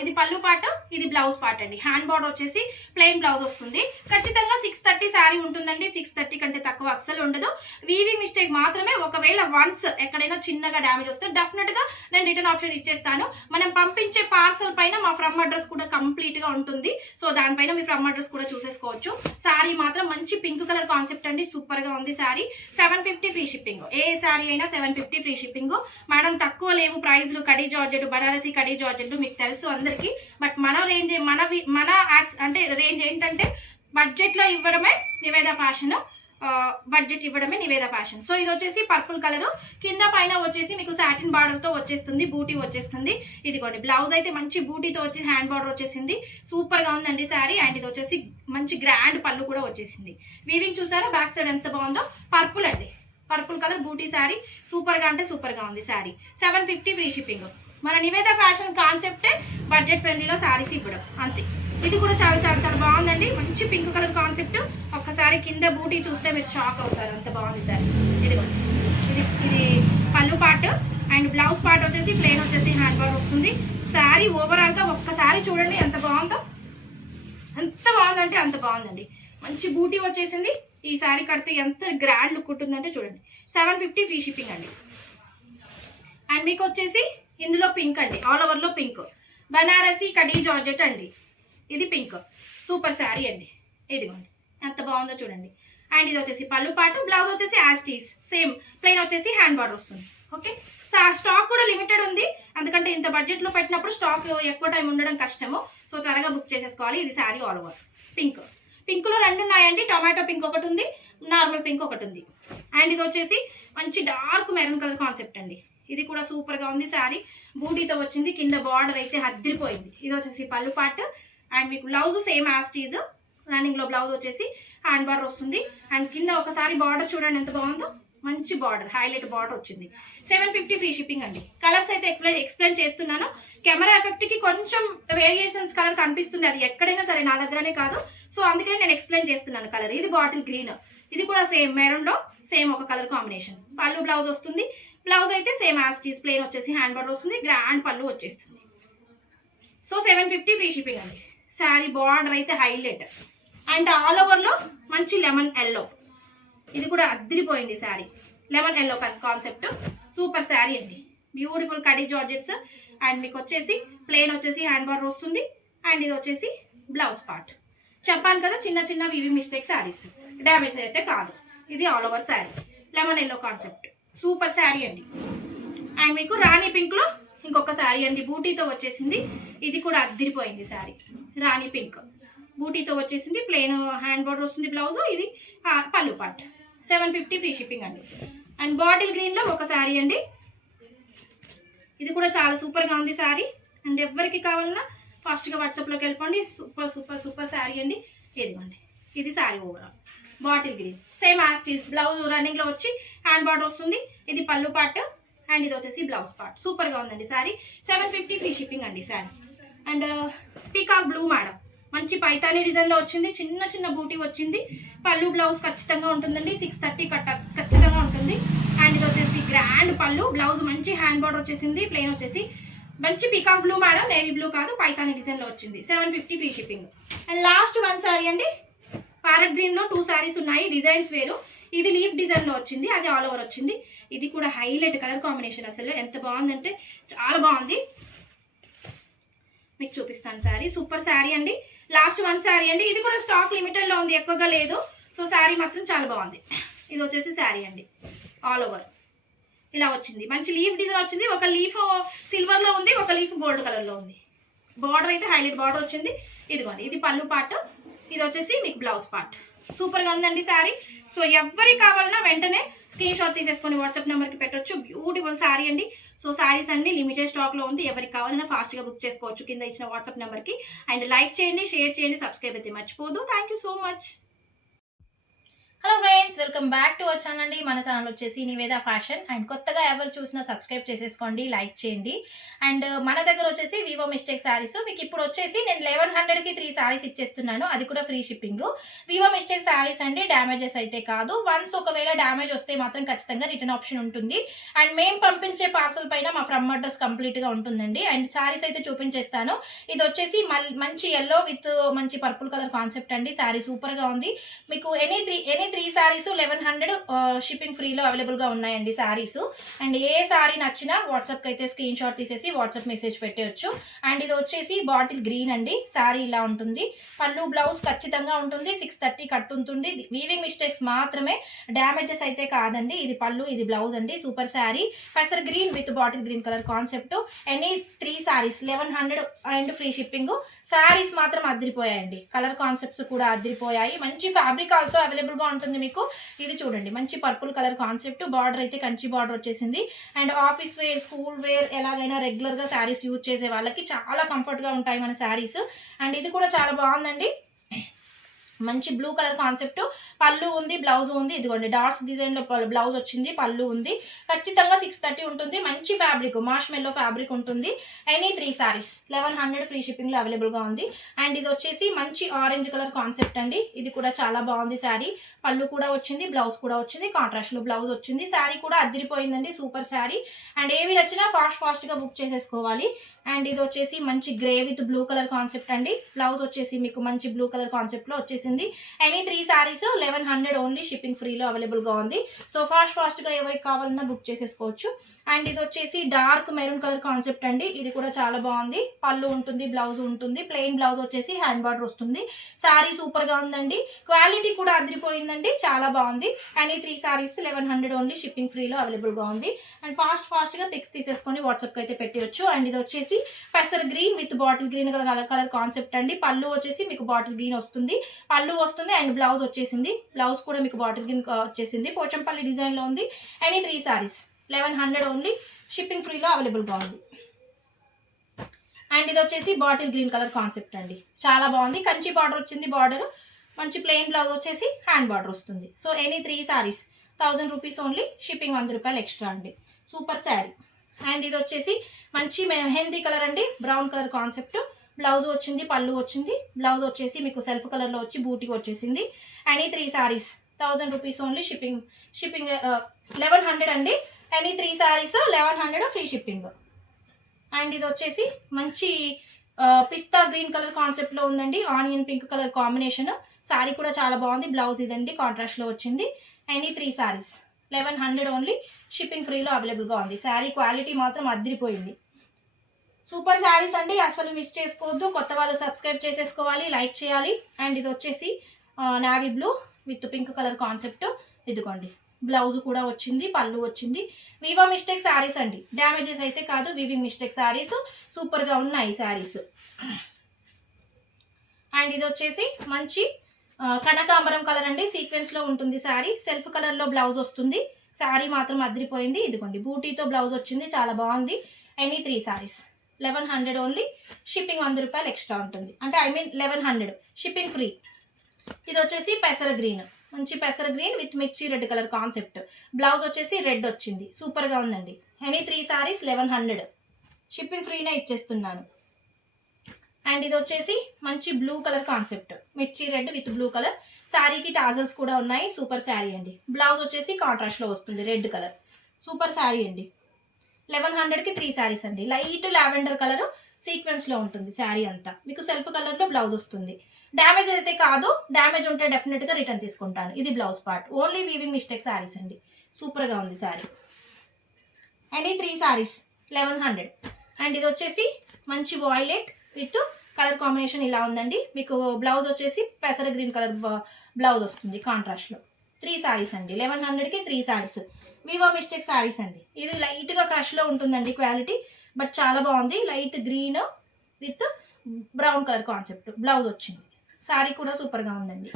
ఇది పళ్ళు పార్ట్, ఇది బ్లౌజ్ పార్ట్ అండి. హ్యాండ్ బార్డర్ వచ్చేసి ప్లెయిన్ బ్లౌజ్ వస్తుంది. ఖచ్చితంగా 630 శారీ ఉంటుందండి, 630 కంటే తక్కువ అస్సలు ఉండదు. వీవింగ్ మిస్టేక్ మాత్రమే. ఒకవేళ వన్స్ ఎక్కడైనా చిన్నగా డ్యామేజ్ వస్తే డెఫినెట్ గా నేను రిటర్న్ ఆప్షన్ ఇచ్చేస్తాను. మనం పంపించే పార్సల్ పైన మా ఫ్రమ్ అడ్రస్ కూడా కంప్లీట్ గా ఉంటుంది. సో దానిపైన మీ ఫ్రమ్ అడ్రస్ కూడా చూసేసుకోవచ్చు. శారీ మాత్రం మంచి పింక్ కలర్ కాన్సెప్ట్ అండి, సూపర్ గా ఉంది శారీ. 750 free shipping. ఏ శారీ అయినా 750 ఫ్రీ షిప్పింగ్ మేడం. తక్కువ లేవు ప్రైజ్లు. కడీ జార్జెట్, బనారసి కడీ జార్జెట్ మీకు తెలుసు అందరికి. బట్ మన రేంజ్ మన అంటే రేంజ్ ఏంటంటే బడ్జెట్ లో ఇవ్వడమే నివేద ఫ్యాషన్, బడ్జెట్ ఇవ్వడమే నివేద ఫ్యాషన్. సో ఇది వచ్చేసి పర్పుల్ కలర్, కింద పైన వచ్చేసి మీకు సాటిన్ బార్డర్ తో వచ్చేస్తుంది, బూటీ వచ్చేస్తుంది. ఇదిగోండి బ్లౌజ్ అయితే మంచి బూటీతో వచ్చి హ్యాండ్ బార్డర్ వచ్చేసింది, సూపర్ గా ఉందండి శారీ. అండ్ ఇది వచ్చేసి మంచి గ్రాండ్ పళ్ళు కూడా వచ్చేసింది. వీవింగ్ చూసారా బ్యాక్ సైడ్ ఎంత బాగుందో. పర్పుల్ అండి, పర్పుల్ కలర్ బూటీ శారీ, సూపర్ గా అంటే సూపర్ గా ఉంది శారీ. 750 free shipping. మన నివేద ఫ్యాషన్ కాన్సెప్టే బడ్జెట్ ఫ్రెండ్లీలో శారీస్ ఇవ్వడం అంతే. ఇది కూడా చాలా చాలా చాలా బాగుందండి, మంచి పింక్ కలర్ కాన్సెప్ట్. ఒక్కసారి కింద బూటీ చూస్తే మీరు షాక్ అవుతారు, అంత బాగుంది శారీ. ఇది పళ్ళు పార్ట్, అండ్ బ్లౌజ్ పార్ట్ వచ్చేసి ప్లెయిన్ వచ్చేసి హ్యాండ్ బార్డర్ వస్తుంది. శారీ ఓవరాల్ గా ఒక్కసారి చూడండి ఎంత బాగుందో, ఎంత బాగుందంటే అంత బాగుందండి. మంచి బూటీ వచ్చేసింది. ఈ శారీ కడితే ఎంత గ్రాండ్ లుక్ ఉంటుందంటే చూడండి. 750 ఫ్రీ షిప్పింగ్ అండి. అండ్ మీకు వచ్చేసి ఇందులో పింక్ అండి, ఆల్ ఓవర్ లో పింక్. బనారసి కడీ జార్జెట్ అండి, ఇది పింక్, సూపర్ శారీ అండి. ఇదిగోండి ఎంత బాగుందో చూడండి. అండ్ ఇది వచ్చేసి పళ్ళు పాటు, బ్లౌజ్ వచ్చేసి యాస్టీస్ సేమ్ ప్లెయిన్ వచ్చేసి హ్యాండ్ బార్డర్ వస్తుంది. ఓకే, స్టాక్ కూడా లిమిటెడ్ ఉంది, ఎందుకంటే ఇంత బడ్జెట్ లో పెట్టినప్పుడు స్టాక్ ఎక్కువ టైం ఉండడం కష్టము. సో త్వరగా బుక్ చేసేసుకోవాలి. ఇది sari all over pink. Pink లో 2 ఉన్నాయండి, టొమాటో పింక్ ఒకటి ఉంది, నార్మల్ పింక్ ఒకటి ఉంది. అండ్ ఇది వచ్చేసి మంచి డార్క్ మెరూన్ కలర్ కాన్సెప్ట్ అండి. ఇది కూడా సూపర్ గా ఉంది శారీ, బూటీతో వచ్చింది. కింద బార్డర్ అయితే అద్దరిపోయింది. ఇది వచ్చేసి పళ్ళు పార్ట్, అండ్ మీకు బ్లౌజ్ సేమ్ యాస్టీజ్ రన్నింగ్ లో బ్లౌజ్ వచ్చేసి హ్యాండ్ బార్డర్ వస్తుంది. అండ్ కింద ఒకసారి బార్డర్ చూడండి ఎంత బాగుందో, మంచి బార్డర్, హైలైట్ బార్డర్ వచ్చింది. 750 ఫ్రీ షిప్పింగ్ అండి. కలర్స్ అయితే ఎక్స్ప్లెయిన్ చేస్తున్నాను. కెమెరా ఎఫెక్ట్ కి కొంచెం వేరియేషన్స్ కలర్ కనిపిస్తుంది, అది ఎక్కడైనా సరే, నా దగ్గరనే కాదు. సో అందుకని నేను ఎక్స్ప్లెయిన్ చేస్తున్నాను కలర్. ఇది బాటిల్ గ్రీన్, ఇది కూడా సేమ్ మెరూన్ లో సేమ్ ఒక కలర్ కాంబినేషన్. పళ్ళు బ్లౌజ్ వస్తుంది, బ్లౌజ్ అయితే సేమ్ యాస్టీస్ ప్లెయిన్ వచ్చేసి హ్యాండ్ బార్డర్ వస్తుంది, గ్రాండ్ పళ్ళు వచ్చేస్తుంది. సో 750 ఫ్రీ షిప్పింగ్ అండి. శారీ బార్డర్ అయితే హైలైట్. అండ్ ఆల్ ఓవర్ లో మంచి లెమన్ ఎల్లో, ఇది కూడా అద్దరిపోయింది sari. Lemon yellow concept, super sari అండి. Beautiful khadi georgettes. అండ్ మీకు వచ్చేసి ప్లెయిన్ వచ్చేసి హ్యాండ్ బార్డర్ వస్తుంది. అండ్ ఇది వచ్చేసి బ్లౌజ్ పార్ట్. చెప్పాను కదా చిన్న చిన్న వీవింగ్ మిస్టేక్ శారీస్, డ్యామేజ్ అయితే కాదు. ఇది all over sari, lemon yellow concept, super sari అండి. అండ్ మీకు రాణి పింక్ లో ఇంకొక శారీ అండి, బూటీతో వచ్చేసింది. ఇది కూడా అద్దరిపోయింది శారీ, రాణి పింక్ బూటీతో వచ్చేసింది, ప్లెయిన్ హ్యాండ్ బార్డర్ వస్తుంది, బ్లౌజ్ ఇది పళ్ళు పార్ట్. 750 ఫ్రీ షిప్పింగ్ అండి. అండ్ బాటిల్ గ్రీన్ లో ఒక శారీ అండి, ఇది కూడా చాలా సూపర్ గా ఉంది శారీ. అండ్ ఎవరికి కావాలన్నా ఫాస్ట్ గా వాట్సాప్ లోకి వెళ్ళిపోండి. సూపర్ సూపర్ సూపర్ శారీ అండి. ఇదిగోండి, ఇది sari overall bottle green, same as it is blouse running లో వచ్చి హ్యాండ్ బార్డర్ వస్తుంది. ఇది పళ్ళు పార్ట్, అండ్ ఇది వచ్చేసి బ్లౌజ్ పార్ట్. సూపర్ గా ఉందండి శారీ. 750 ఫ్రీ షిప్పింగ్ అండి sari. And peacock blue madam, మంచి పైతానీ డిజైన్ లో వచ్చింది, చిన్న చిన్న బూటీ వచ్చింది. పళ్ళు బ్లౌజ్ ఖచ్చితంగా ఉంటుందండి, 630 ఖచ్చితంగా ఉంటుంది. అండ్ ఇది వచ్చేసి గ్రాండ్ పళ్ళు, బ్లౌజ్ మంచి హ్యాండ్ బార్డర్ వచ్చేసింది, ప్లెయిన్ వచ్చేసి మంచి peacock blue madam, navy blue కాదు, పైతానీ డిజైన్ లో వచ్చింది. 750 free shipping. And last one sari అండి, ప్యారెట్ గ్రీన్ లో 2 శారీస్ ఉన్నాయి, డిజైన్స్ వేరు. ఇది లీఫ్ డిజైన్ లో వచ్చింది, అది ఆల్ ఓవర్ వచ్చింది. ఇది కూడా హైలైట్ కలర్ కాంబినేషన్, అసలు ఎంత బాగుందంటే చాలా బాగుంది. మీకు చూపిస్తాను శారీ, సూపర్ శారీ అండి. లాస్ట్ వన్ శారీ అండి, ఇది కూడా స్టాక్ లిమిటెడ్ లో ఉంది, ఎక్కువగా లేదు. సో శారీ మాత్రం చాలా బాగుంది. ఇది వచ్చేసి శారీ అండి, ఆల్ ఓవర్ ఇలా వచ్చింది, మంచి లీఫ్ డిజైన్ వచ్చింది. ఒక లీఫ్ సిల్వర్ లో ఉంది, ఒక లీఫ్ గోల్డ్ కలర్ లో ఉంది. బార్డర్ అయితే హైలైట్ బార్డర్ వచ్చింది. ఇదిగోండి, ఇది పళ్ళు పార్ట్, ఇది వచ్చేసి మీకు బ్లౌజ్ పార్ట్. సూపర్గా ఉందండి శారీ. సో ఎవరికి కావాలన్నా వెంటనే స్క్రీన్ షాట్ తీసేసుకొని వాట్సాప్ నెంబర్కి పెట్టొచ్చు. బ్యూటిఫుల్ శారీ అండి. సో శారీస్ అన్ని లిమిటెడ్ స్టాక్లో ఉంది. ఎవరికి కావాలన్నా ఫాస్ట్గా బుక్ చేసుకోవచ్చు కింద ఇచ్చిన వాట్సాప్ నెంబర్కి. అండ్ లైక్ చేయండి, షేర్ చేయండి, సబ్స్క్రైబ్ అయితే మర్చిపోదు. Thank you so much. Hello friends, welcome back to our channel అండి. మన ఛానల్ వచ్చేసి నివేద ఫ్యాషన్. అండ్ కొత్తగా ఎవరు చూసినా సబ్స్క్రైబ్ చేసేసుకోండి, లైక్ చేయండి. అండ్ మన దగ్గర వచ్చేసి వివో మిస్టేక్ శారీస్ మీకు ఇప్పుడు వచ్చేసి నేను 1100కి 3 శారీస్ ఇచ్చేస్తున్నాను, అది కూడా free shipping. Vivo mistake saris అండి, డ్యామేజెస్ అయితే కాదు. వన్స్ ఒకవేళ డ్యామేజ్ వస్తే మాత్రం ఖచ్చితంగా రిటర్న్ ఆప్షన్ ఉంటుంది. అండ్ మేము పంపించే పార్సల్ పైన మా ఫ్రమ్ అడ్రస్ కంప్లీట్గా ఉంటుందండి. అండ్ శారీస్ అయితే చూపించేస్తాను. ఇది వచ్చేసి మంచి ఎల్లో విత్ మంచి పర్పుల్ కలర్ కాన్సెప్ట్ అండి. శారీ సూపర్గా ఉంది. మీకు ఎనీ త్రీ శారీస్ 1100 షిప్పింగ్ ఫ్రీలో అవైలబుల్గా ఉన్నాయండి శారీస్. అండ్ ఏ శారీ నచ్చినా వాట్సాప్కి అయితే స్క్రీన్ షాట్ తీసేసి వాట్సాప్ మెసేజ్ పెట్టేయచ్చు. అండ్ ఇది వచ్చేసి బాటిల్ గ్రీన్ అండి. శారీ ఇలా ఉంటుంది. పళ్ళు బ్లౌజ్ ఖచ్చితంగా ఉంటుంది. 630 కట్ ఉంటుంది. వీవింగ్ మిస్టేక్స్ మాత్రమే, డ్యామేజెస్ అయితే కాదండి. ఇది పళ్ళు, ఇది బ్లౌజ్ అండి. సూపర్ శారీ. పెసర్ green with bottle green colour concept. Any 3 saris 1100 and free shipping. Saris మాత్రం అదిరిపోయాయండి. కలర్ కాన్సెప్ట్స్ కూడా అదిరిపోయాయి. మంచి ఫ్యాబ్రిక్ ఆల్సో అవైలబుల్గా ఉంటుంది మీకు. ఇది చూడండి, మంచి పర్పుల్ కలర్ కాన్సెప్ట్. బార్డర్ అయితే కంచి బార్డర్ వచ్చేసింది. And office wear, school wear, ఎలాగైనా రెగ్యులర్గా శారీస్ యూజ్ చేసే వాళ్ళకి చాలా కంఫర్ట్గా ఉంటాయి మన శారీస్. అండ్ ఇది కూడా చాలా బాగుందండి. మంచి బ్లూ కలర్ కాన్సెప్ట్. పళ్ళు ఉంది, బ్లౌజ్ ఉంది. ఇదిగోండి, డాట్స్ డిజైన్లో బ్లౌజ్ వచ్చింది, పళ్ళు ఉంది. ఖచ్చితంగా 630 ఉంటుంది. మంచి ఫ్యాబ్రిక్, మార్ష్ మెల్లో ఫ్యాబ్రిక్ ఉంటుంది. ఎనీ 3 శారీస్ 1100 ఫ్రీ షిప్పింగ్లో అవైలబుల్గా ఉంది. అండ్ ఇది వచ్చేసి మంచి ఆరెంజ్ కలర్ కాన్సెప్ట్ అండి. ఇది కూడా చాలా బాగుంది శారీ. పళ్ళు కూడా వచ్చింది, బ్లౌజ్ కూడా వచ్చింది, కాంట్రాస్ట్లో బ్లౌజ్ వచ్చింది. శారీ కూడా అదిరిపోయిందండి. సూపర్ శారీ. అండ్ ఏవి నచ్చినా ఫాస్ట్గా బుక్ చేసేసుకోవాలి. అండ్ ఇది వచ్చేసి మంచి grey with blue colour concept అండి. బ్లౌజ్ వచ్చేసి మీకు మంచి బ్లూ కలర్ కాన్సెప్ట్లో వచ్చేసింది. ఎనీ 3 శారీస్ 1100 ఓన్లీ షిప్పింగ్ ఫ్రీలో అవైలబుల్గా ఉంది. సో ఫాస్ట్గా ఎవరికి కావాలన్నా బుక్ చేసేసుకోవచ్చు. అండ్ ఇది వచ్చేసి డార్క్ మెరూన్ కలర్ కాన్సెప్ట్ అండి. ఇది కూడా చాలా బాగుంది. పళ్ళు ఉంటుంది, బ్లౌజ్ ఉంటుంది. ప్లెయిన్ బ్లౌజ్ వచ్చేసి హ్యాండ్ బార్డర్ వస్తుంది. శారీ సూపర్గా ఉందండి. క్వాలిటీ కూడా అదిరిపోయిందండి, చాలా బాగుంది. అండ్ ఈ 3 శారీస్ 1100 ఓన్లీ షిప్పింగ్ ఫ్రీలో అవైలబుల్గా ఉంది. అండ్ ఫాస్ట్గా పిక్స్ తీసేసుకొని వాట్సాప్కి అయితే పెట్టవచ్చు. అండ్ ఇది వచ్చేసి పెసర్ green with bottle green colour concept అండి. పళ్ళు వచ్చేసి మీకు బాటిల్ గ్రీన్ వస్తుంది, పళ్ళు వస్తుంది. అండ్ బ్లౌజ్ వచ్చేసింది. బ్లౌజ్ కూడా మీకు బాటిల్ గ్రీన్ వచ్చేసింది. పోచంపల్లి డిజైన్లో ఉంది. ఎనీ 3 శారీస్ 1100 ఓన్లీ షిప్పింగ్ ఫ్రీలో అవైలబుల్గా ఉంది. అండ్ ఇది వచ్చేసి బాటిల్ గ్రీన్ కలర్ కాన్సెప్ట్ అండి. చాలా బాగుంది. కంచి బార్డర్ వచ్చింది. బార్డర్ మంచి ప్లెయిన్ బ్లౌజ్ వచ్చేసి హ్యాండ్ బార్డర్ వస్తుంది. So any 3 saris 1000 rupees only, shipping 100 రూపాయలు ఎక్స్ట్రా అండి. సూపర్ శారీ. అండ్ ఇది వచ్చేసి మంచి మెహందీ కలర్ అండి. Brown colour concept. బ్లౌజ్ వచ్చింది, పళ్ళు వచ్చింది. బ్లౌజ్ వచ్చేసి మీకు సెల్ఫ్ కలర్లో వచ్చి బూటీ వచ్చేసింది. Any 3 saris 1000 rupees only, shipping 1100 అండి. Any 3 saris 1100 free shipping. And ఇది వచ్చేసి మంచి పిస్తా గ్రీన్ కలర్ కాన్సెప్ట్లో ఉందండి. Onion pink colour combination. Sari కూడా చాలా బాగుంది. బ్లౌజ్ ఇదండి, కాంట్రాస్ట్లో వచ్చింది. ఎనీ 3 శారీస్ 1100 ఓన్లీ, షిప్పింగ్ ఫ్రీలో అవైలబుల్గా ఉంది. శారీ క్వాలిటీ మాత్రం అదిరిపోయింది. సూపర్ శారీస్ అండి, అసలు మిస్ చేసుకోవద్దు. కొత్త వాళ్ళు సబ్స్క్రైబ్ చేసేసుకోవాలి, లైక్ చేయాలి. అండ్ ఇది వచ్చేసి navy blue with pink colour concept. ఇదిగోండి, బ్లౌజ్ కూడా వచ్చింది, పళ్ళు వచ్చింది. వివో మిస్టేక్ శారీస్ అండి, డ్యామేజెస్ అయితే కాదు. వివింగ్ మిస్టేక్ శారీస్ సూపర్గా ఉన్నాయి శారీస్. అండ్ ఇది వచ్చేసి మంచి కనకాంబరం కలర్ అండి. సీక్వెన్స్లో ఉంటుంది శారీ. సెల్ఫ్ కలర్లో బ్లౌజ్ వస్తుంది. శారీ మాత్రం అదిరిపోయింది. ఇదిగోండి, బూటీతో బ్లౌజ్ వచ్చింది, చాలా బాగుంది. ఎనీ 3 శారీస్ 1100 ఓన్లీ, షిప్పింగ్ 100 రూపాయలు ఎక్స్ట్రా ఉంటుంది. అంటే 1100 షిప్పింగ్ ఫ్రీ. ఇది వచ్చేసి పెసర గ్రీన్, మంచి పెసర గ్రీన్ విత్ మిర్చి రెడ్ కలర్ కాన్సెప్ట్. బ్లౌజ్ వచ్చేసి రెడ్ వచ్చింది. సూపర్గా ఉందండి. ఎనీ 3 శారీస్ 1100, షిప్పింగ్ ఫ్రీనే ఇచ్చేస్తున్నాను. అండ్ ఇది వచ్చేసి మంచి బ్లూ కలర్ కాన్సెప్ట్. మిర్చి రెడ్ విత్ బ్లూ కలర్. శారీకి టాజల్స్ కూడా ఉన్నాయి. సూపర్ శారీ అండి. బ్లౌజ్ వచ్చేసి కాంట్రాస్ట్లో వస్తుంది, రెడ్ కలర్. సూపర్ శారీ అండి. 1100కి 3 శారీస్ అండి. లైట్ లావెండర్ కలర్ సీక్వెన్స్లో ఉంటుంది శారీ అంతా. మీకు సెల్ఫ్ కలర్లో బ్లౌజ్ వస్తుంది. డ్యామేజ్ అయితే కాదు, డ్యామేజ్ ఉంటే డెఫినెట్గా రిటర్న్ తీసుకుంటాను. ఇది blouse part. Only weaving mistake saris అండి. సూపర్గా ఉంది శారీ. ఎనీ 3 శారీస్ 1100. అండ్ ఇది వచ్చేసి మంచి వాయిలెట్ విత్ కలర్ కాంబినేషన్ ఇలా ఉందండి. మీకు బ్లౌజ్ వచ్చేసి పెసర గ్రీన్ కలర్ బ్లౌజ్ వస్తుంది కాంట్రాస్ట్లో. 3 శారీస్ అండి. 1100కి 3 శారీస్. వివో మిస్టేక్ శారీస్ అండి. ఇది లైట్గా క్రష్లో ఉంటుందండి క్వాలిటీ, బట్ చాలా బాగుంది. Light green with brown colour concept blouse వచ్చింది. శారీ కూడా సూపర్గా ఉందండి,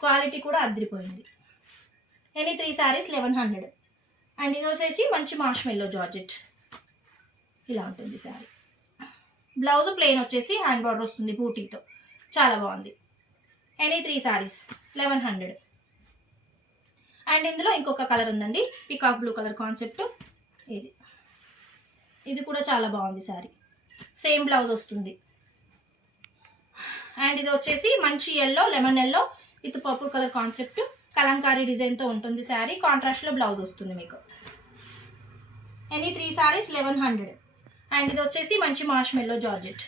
క్వాలిటీ కూడా అదిరిపోయింది. ఎనీ 3 శారీస్ 1100. అండ్ ఇది వచ్చేసి మంచి మార్ష్మెల్లో జార్జెట్, ఇలా ఉంటుంది శారీ. బ్లౌజ్ ప్లెయిన్ వచ్చేసి హ్యాండ్ బార్డర్ వస్తుంది బూటీతో, చాలా బాగుంది. ఎనీ 3 శారీస్ 1100. అండ్ ఇందులో ఇంకొక కలర్ ఉందండి, పికాక్ బ్లూ కలర్ కాన్సెప్ట్. ఇది కూడా చాలా బాగుంది శారీ, సేమ్ బ్లౌజ్ వస్తుంది. అండ్ ఇది వచ్చేసి మంచి yellow, lemon yellow with purple colour concept, Kalamkari డిజైన్తో ఉంటుంది శారీ. కాంట్రాస్ట్లో బ్లౌజ్ వస్తుంది మీకు. ఎనీ 3 శారీస్ 1100. అండ్ ఇది వచ్చేసి మంచి మార్ష్మెల్లో జార్జెట్,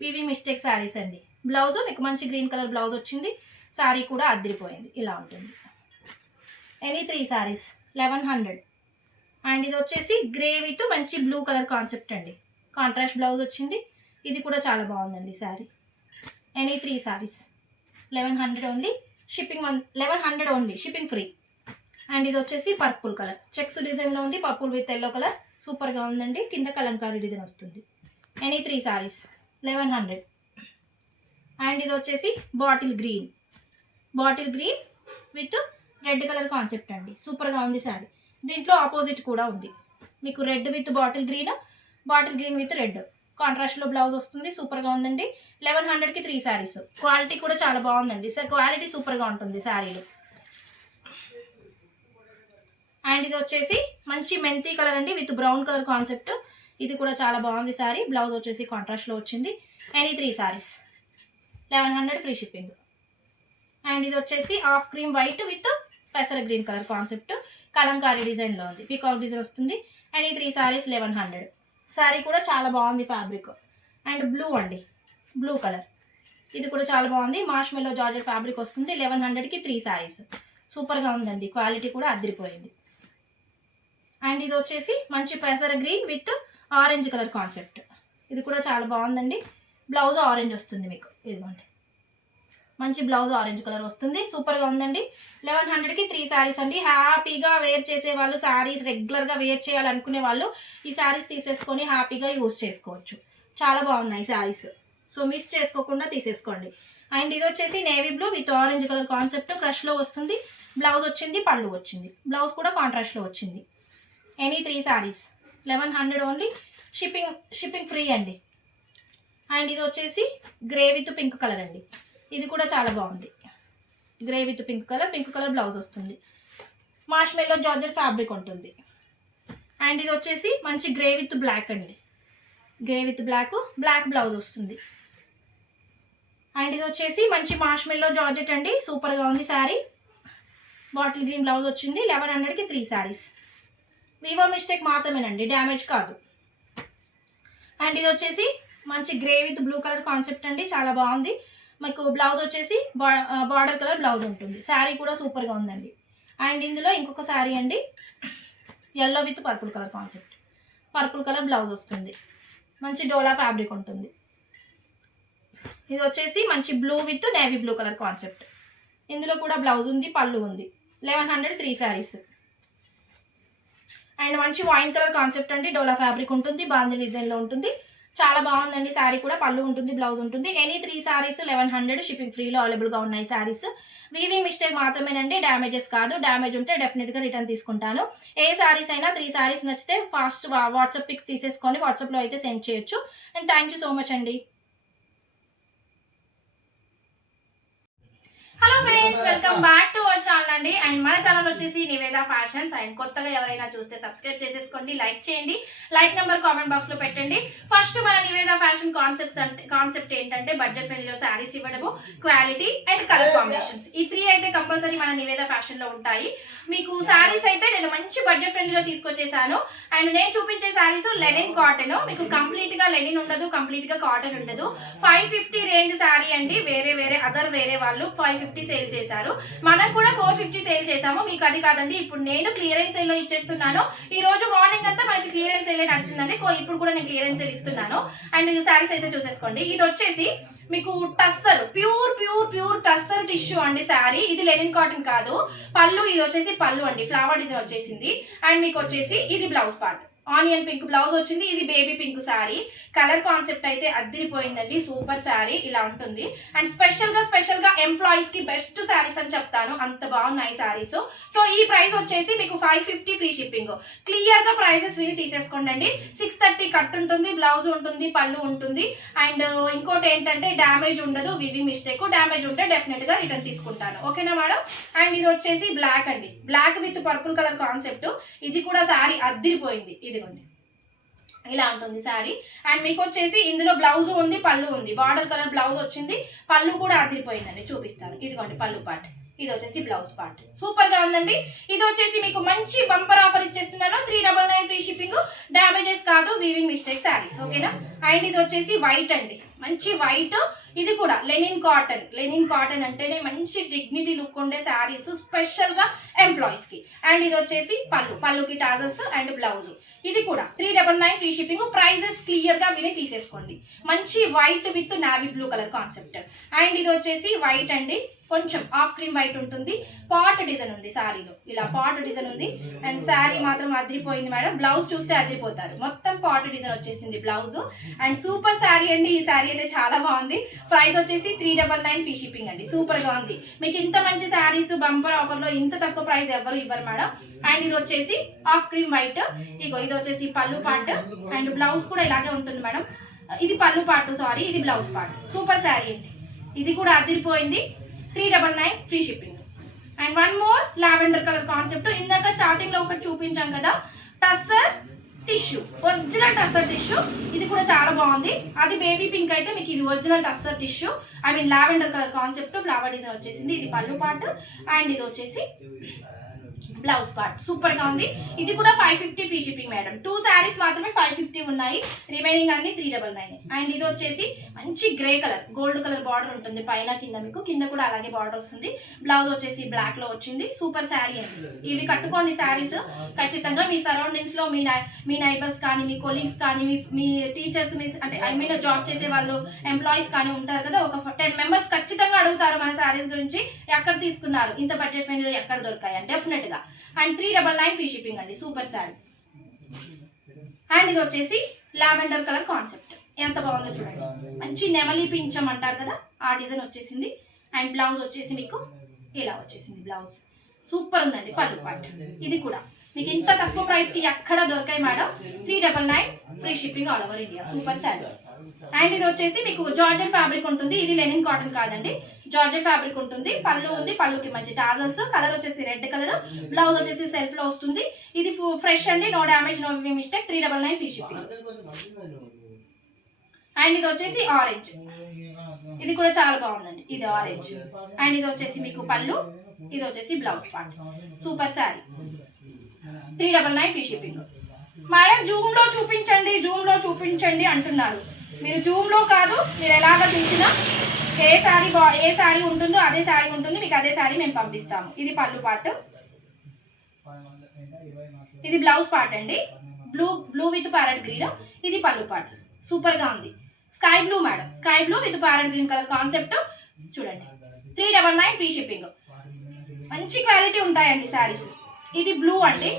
వీవింగ్ మిస్టేక్ శారీస్ అండి. బ్లౌజ్ మీకు మంచి గ్రీన్ కలర్ బ్లౌజ్ వచ్చింది, శారీ కూడా అదిరిపోయింది, ఇలా ఉంటుంది. ఎనీ 3 శారీస్ 1100. అండ్ ఇది వచ్చేసి గ్రే విత్ మంచి బ్లూ కలర్ కాన్సెప్ట్ అండి, కాంట్రాస్ట్ బ్లౌజ్ వచ్చింది. ఇది కూడా చాలా బాగుందండి sari. Any 3 saris 1100 only. Shipping 1100 only, shipping free. And ఇది వచ్చేసి పర్పుల్ కలర్ చెక్స్ డిజైన్లో ఉంది, పర్పుల్ విత్ ఎల్లో కలర్, సూపర్గా ఉందండి. కింద కలంకారీ డిజైన్ వస్తుంది. ఎనీ 3 శారీస్ 1100. అండ్ ఇది వచ్చేసి bottle green with red colour concept అండి, సూపర్గా ఉంది శారీ. దీంట్లో ఆపోజిట్ కూడా ఉంది మీకు, red with bottle green with red కాంట్రాస్ట్లో బ్లౌజ్ వస్తుంది, సూపర్గా ఉందండి. 1100కి 3 శారీస్. క్వాలిటీ కూడా చాలా బాగుందండి, క్వాలిటీ సూపర్గా ఉంటుంది శారీలు. అండ్ ఇది వచ్చేసి మంచి మెంతి కలర్ అండి విత్ బ్రౌన్ కలర్ కాన్సెప్ట్. ఇది కూడా చాలా బాగుంది శారీ. బ్లౌజ్ వచ్చేసి కాంట్రాస్ట్లో వచ్చింది. Any 3 saris 1100 free shipping. And ఇది వచ్చేసి ఆఫ్ క్రీమ్ వైట్ విత్ పెసర గ్రీన్ కలర్ కాన్సెప్ట్, కలంకారీ డిజైన్లో ఉంది, పీకాక్ డిజైన్ వస్తుంది. ఎనీ 3 శారీస్ 1100. శారీ కూడా చాలా బాగుంది ఫ్యాబ్రిక్. అండ్ బ్లూ అండి, బ్లూ కలర్, ఇది కూడా చాలా బాగుంది. మార్ష్మెల్లో జార్జెట్ ఫ్యాబ్రిక్ వస్తుంది. 1100కి 3 శారీస్, సూపర్గా ఉందండి, క్వాలిటీ కూడా అదిరిపోయింది. అండ్ ఇది వచ్చేసి మంచి పెసర green with orange colour concept, ఇది కూడా చాలా బాగుందండి. బ్లౌజ్ ఆరెంజ్ వస్తుంది మీకు, ఇదిగోండి మంచి బ్లౌజ్ ఆరెంజ్ కలర్ వస్తుంది, సూపర్గా ఉందండి. 1100కి 3 శారీస్ అండి. హ్యాపీగా వేర్ చేసే వాళ్ళు, శారీస్ రెగ్యులర్గా వేర్ చేయాలనుకునే వాళ్ళు ఈ శారీస్ తీసేసుకొని హ్యాపీగా యూజ్ చేసుకోవచ్చు. చాలా బాగున్నాయి శారీస్, సో మిస్ చేసుకోకుండా తీసేసుకోండి. అండ్ ఇది వచ్చేసి navy blue with orange colour concept, క్రష్లో వస్తుంది. బ్లౌజ్ వచ్చింది, పళ్ళు వచ్చింది, బ్లౌజ్ కూడా కాంట్రాస్ట్లో వచ్చింది. Any 3 saris 1100 only. Shipping free అండి. అండ్ ఇది వచ్చేసి గ్రే విత్ పింక్ కలర్ అండి, ఇది కూడా చాలా బాగుంది. Grey with pink colour blouse వస్తుంది. మార్ష్మెల్లో జార్జెట్ ఫ్యాబ్రిక్ ఉంటుంది. అండ్ ఇది వచ్చేసి మంచి గ్రే విత్ బ్లాక్ అండి, గ్రే విత్ బ్లాక్ బ్లౌజ్ వస్తుంది. అండ్ ఇది వచ్చేసి మంచి మార్ష్మెల్లో జార్జెట్ అండి, సూపర్గా ఉంది శారీ. బాటిల్ గ్రీన్ బ్లౌజ్ వచ్చింది. 1100కి 3 శారీస్. వీవో మిస్టేక్ మాత్రమేనండి, డ్యామేజ్ కాదు. అండ్ ఇది వచ్చేసి మంచి grey with blue colour concept అండి, చాలా బాగుంది. మీకు బ్లౌజ్ వచ్చేసి బార్డర్ కలర్ బ్లౌజ్ ఉంటుంది. శారీ కూడా సూపర్గా ఉందండి. అండ్ ఇందులో ఇంకొక శారీ అండి, yellow with purple colour concept, purple colour blouse వస్తుంది. మంచి డోలా ఫ్యాబ్రిక్ ఉంటుంది. ఇది వచ్చేసి మంచి blue with navy blue colour concept, ఇందులో కూడా బ్లౌజ్ ఉంది, పళ్ళు ఉంది. 1100 3 శారీస్. అండ్ మంచి వైన్ కలర్ కాన్సెప్ట్ అండి, డోలా ఫ్యాబ్రిక్ ఉంటుంది, బాంధీ డిజైన్లో ఉంటుంది, చాలా బాగుందండి. శారీ కూడా పళ్ళు ఉంటుంది, బ్లౌజ్ ఉంటుంది. ఎనీ 3 శారీస్ 1100, షిప్పింగ్ ఫ్రీలో అవైలబుల్గా ఉన్నాయి శారీస్. వీవింగ్ మిస్టేక్ మాత్రమేనండి, డ్యామేజెస్ కాదు. డ్యామేజ్ ఉంటే డెఫినెట్గా రిటర్న్ తీసుకుంటాను. ఏ శారీస్ అయినా 3 శారీస్ నచ్చితే ఫాస్ట్ వాట్సాప్ పిక్స్ తీసేసుకొని వాట్సాప్లో అయితే సెండ్ చేయొచ్చు. And thank you so much అండి. Hello friends, welcome back to our channel అండి. అండ్ మన ఛానల్ వచ్చేసి నివేద ఫ్యాషన్స్. అండ్ కొత్తగా ఎవరైనా చూస్తే సబ్స్క్రైబ్ చేసేసుకోండి, లైక్ చేయండి, లైక్ నెంబర్ కామెంట్ బాక్స్ లో పెట్టండి. ఫస్ట్ మన నివేద ఫ్యాషన్ కాన్సెప్ట్ ఏంటంటే బడ్జెట్ ఫ్రెండ్లీలో శారీస్ ఇవ్వడము, క్వాలిటీ అండ్ కలర్ కాంబినేషన్స్, ఈ 3 అయితే కంపల్సరీ మన నివేద ఫ్యాషన్ లో ఉంటాయి. మీకు శారీస్ అయితే నేను మంచి బడ్జెట్ ఫ్రెండ్లీలో తీసుకొచ్చేసాను. అండ్ నేను చూపించే శారీస్ లెనిన్ కాటన్, మీకు కంప్లీట్ గా లెనిన్ ఉండదు, కంప్లీట్ గా కాటన్ ఉండదు. 550 రేంజ్ శారీ అండి. వేరే వాళ్ళు 550 సేల్ చేశారు, మనం కూడా 450 సేల్ చేసాము. మీకు అది కాదండి, ఇప్పుడు నేను క్లియరెన్స్ సేల్ లో ఇచ్చేస్తున్నాను. ఈ రోజు మార్నింగ్ అంతా మనకి క్లియరెన్స్ సేల్ నడిచిందండి, ఇప్పుడు కూడా నేను క్లియరెన్స్ సేల్ ఇస్తున్నాను. అండ్ ఈ శారీస్ అయితే చూసేసుకోండి. ఇది వచ్చేసి మీకు టస్సర్, ప్యూర్ టస్సర్ టిష్యూ అండి శారీ. ఇది లెనిన్ కాటన్ కాదు. పళ్ళు, ఇది వచ్చేసి పళ్ళు అండి, ఫ్లవర్ డిజైన్ వచ్చేసింది. అండ్ మీకు వచ్చేసి ఇది blouse part, onion pink blouse వచ్చింది. ఇది baby pink sari. Colour concept అయితే అద్దరిపోయిందండి. సూపర్ శారీ ఇలా ఉంటుంది. అండ్ స్పెషల్ గా ఎంప్లాయీస్ కి బెస్ట్ శారీస్ అని చెప్తాను, అంత బాగున్నాయి శారీస్. సో ఈ ప్రైస్ వచ్చేసి మీకు 550 ఫ్రీ షిప్పింగ్. క్లియర్ గా ప్రైసెస్ విని తీసేసుకోండి. 630 కట్ ఉంటుంది, బ్లౌజ్ ఉంటుంది, పళ్ళు ఉంటుంది. అండ్ ఇంకోటి ఏంటంటే డ్యామేజ్ ఉండదు, వివి మిస్టేక్. డ్యామేజ్ ఉంటే డెఫినెట్ గా రిటర్న్ తీసుకుంటాను, ఓకేనా మేడం. అండ్ ఇది వచ్చేసి బ్లాక్ అండి, black with purple colour concept. ఇది కూడా శారీ అద్దరిపోయింది. ఇదిగోండి ఇలా ఉంటుంది శారీ. అండ్ మీకు వచ్చేసి ఇందులో బ్లౌజ్ ఉంది, పళ్ళు ఉంది. బార్డర్ కలర్ బ్లౌజ్ వచ్చింది, పళ్ళు కూడా అదిరిపోయిందండి. చూపిస్తాను, ఇదిగోండి పళ్ళు పార్ట్, ఇది వచ్చేసి బ్లౌజ్ పార్ట్. సూపర్ గా ఉందండి. ఇది వచ్చేసి మీకు మంచి బంపర్ ఆఫర్ ఇచ్చేస్తున్నాను. 399 ఫ్రీ షిప్పింగ్. డ్యామేజెస్ కాదు, వీవింగ్ మిస్టేక్ శారీస్, ఓకేనా. అండ్ ఇది వచ్చేసి వైట్ అండి, మంచి వైట్. ఇది కూడా లెనిన్ కాటన్. లెనిన్ కాటన్ అంటేనే మంచి డిగ్నిటీ లుక్ ఉండే శారీస్, స్పెషల్ గా ఎంప్లాయీస్ కి. అండ్ ఇది వచ్చేసి పళ్ళుకి టాజల్స్ అండ్ బ్లౌజ్. ఇది కూడా 399 ఫ్రీ షిప్పింగ్. ప్రైజెస్ క్లియర్ గా విని తీసేసుకోండి. మంచి white with navy blue colour concept. And ఇది వచ్చేసి వైట్ అండి, కొంచెం ఆఫ్ క్రీమ్ వైట్ ఉంటుంది. పాట్ డిజైన్ ఉంది శారీలో, ఇలా పాట్ డిజైన్ ఉంది. అండ్ శారీ మాత్రం అదిరిపోయింది మేడం. బ్లౌజ్ చూస్తే అదిరిపోతారు, మొత్తం పాట్ డిజైన్ వచ్చేసింది బ్లౌజ్. అండ్ సూపర్ శారీ అండి. ఈ శారీ అయితే చాలా బాగుంది. ప్రైస్ వచ్చేసి 399 ఫ్రీ షిప్పింగ్ అండి. సూపర్ గా ఉంది. మీకు ఇంత మంచి శారీస్ బంపర్ ఆఫర్ లో ఇంత తక్కువ ప్రైస్ ఎవరు ఇవ్వరు మేడం. అండ్ ఇది వచ్చేసి ఆఫ్ క్రీమ్ వైట్. ఇగో ఇది వచ్చేసి పళ్ళు పార్ట్. అండ్ బ్లౌజ్ కూడా ఇలాగే ఉంటుంది మేడం. ఇది పళ్ళు పార్ట్, సారీ, ఇది బ్లౌజ్ పార్ట్. సూపర్ శారీ అండి, ఇది కూడా అదిరిపోయింది. 399 free shipping. And one more lavender colour concept. ఇందాక స్టార్టింగ్ లో ఒకటి చూపించాం కదా, tussar tissue, original tussar tissue. ఇది కూడా చాలా బాగుంది. అది బేబీ పింక్ అయితే మీకు ఇది original tussar tissue. I mean lavender colour concept, flower design వచ్చేసింది. ఇది పళ్ళు పార్ట్. అండ్ ఇది వచ్చేసి బ్లౌజ్ పార్ట్. సూపర్ గా ఉంది. ఇది కూడా 550 ఫ్రీ షిప్పింగ్ మేడం. 2 శారీస్ మాత్రమే 550 ఉన్నాయి, రిమైనింగ్ అన్ని 399. అండ్ ఇది వచ్చేసి మంచి grey colour, gold colour border ఉంటుంది పైన కింద, మీకు కింద కూడా అలాగే బార్డర్ వస్తుంది. బ్లౌజ్ వచ్చేసి బ్లాక్ లో వచ్చింది. సూపర్ శారీ అండి. ఇవి కట్టుకోండి శారీస్ ఖచ్చితంగా. మీ సరౌండింగ్స్ లో మీ నైబర్స్ కానీ, మీ కొలీగ్స్ కానీ, మీ టీచర్స్, మీ అంటే ఐ మీన్ జాబ్ చేసే వాళ్ళు, ఎంప్లాయీస్ కానీ ఉంటారు కదా, ఒక 10 మెంబర్స్ ఖచ్చితంగా అడుగుతారు మన శారీస్ గురించి. ఎక్కడ తీసుకున్నారు, ఇంత బడ్జెట్ ఫ్రెండ్లీ ఎక్కడ దొరికాయి అని డెఫినెట్ గా. అండ్ 399 ఫ్రీ షిప్పింగ్ అండి. సూపర్ శారీ. అండ్ ఇది వచ్చేసి లావెండర్ కలర్ కాన్సెప్ట్. ఎంత బాగుందో చూడండి. మంచి నెమలి పించం అంటారు కదా, ఆ డిజైన్ వచ్చేసింది. అండ్ బ్లౌజ్ వచ్చేసి మీకు ఇలా వచ్చేసింది బ్లౌజ్. సూపర్ ఉందండి పళ్ళు పార్ట్. ఇది కూడా మీకు ఇంత తక్కువ ప్రైస్ కి ఎక్కడ దొరకాయి madam. 399 free shipping all over India. Super sari. And ఇది వచ్చేసి మీకు జార్జెట్ ఫ్యాబ్రిక్ ఉంటుంది. ఇది లెనిన్ కాటన్ కాదండి, జార్జెట్ ఫ్యాబ్రిక్ ఉంటుంది. పళ్ళు ఉంది, పళ్ళుకి మంచి టాజల్స్. కలర్ వచ్చేసి రెడ్ కలర్. బ్లౌజ్ వచ్చేసి సెల్ఫ్ లో వస్తుంది. ఇది ఫ్రెష్ అండి, no damage, no mistake. 399 free shipping. And ఇది వచ్చేసి ఆరెంజ్. ఇది కూడా చాలా బాగుందండి, ఇది ఆరెంజ్. అండ్ ఇది వచ్చేసి మీకు పళ్ళు, ఇది వచ్చేసి blouse part. Super sari. 399 free shipping. Madam Zoom లో చూపించండి అంటున్నారు. మీరు జూమ్ లో కాదు, మీరు ఎలాగ చూసినా ఏ శారీ ఉంటుందో అదే శారీ ఉంటుంది, మీకు అదే శారీ మేము పంపిస్తాము. ఇది పళ్ళు పార్ట్, ఇది బ్లౌజ్ పార్ట్ అండి. Blue with parrot green. ఇది పళ్ళు పార్ట్. సూపర్ గా ఉంది. Sky blue madam, sky blue with parrot green colour concept. చూడండి 399 ఫ్రీ షిప్పింగ్. మంచి క్వాలిటీ ఉంటాయండి శారీస్. ఇది బ్లూ అండి,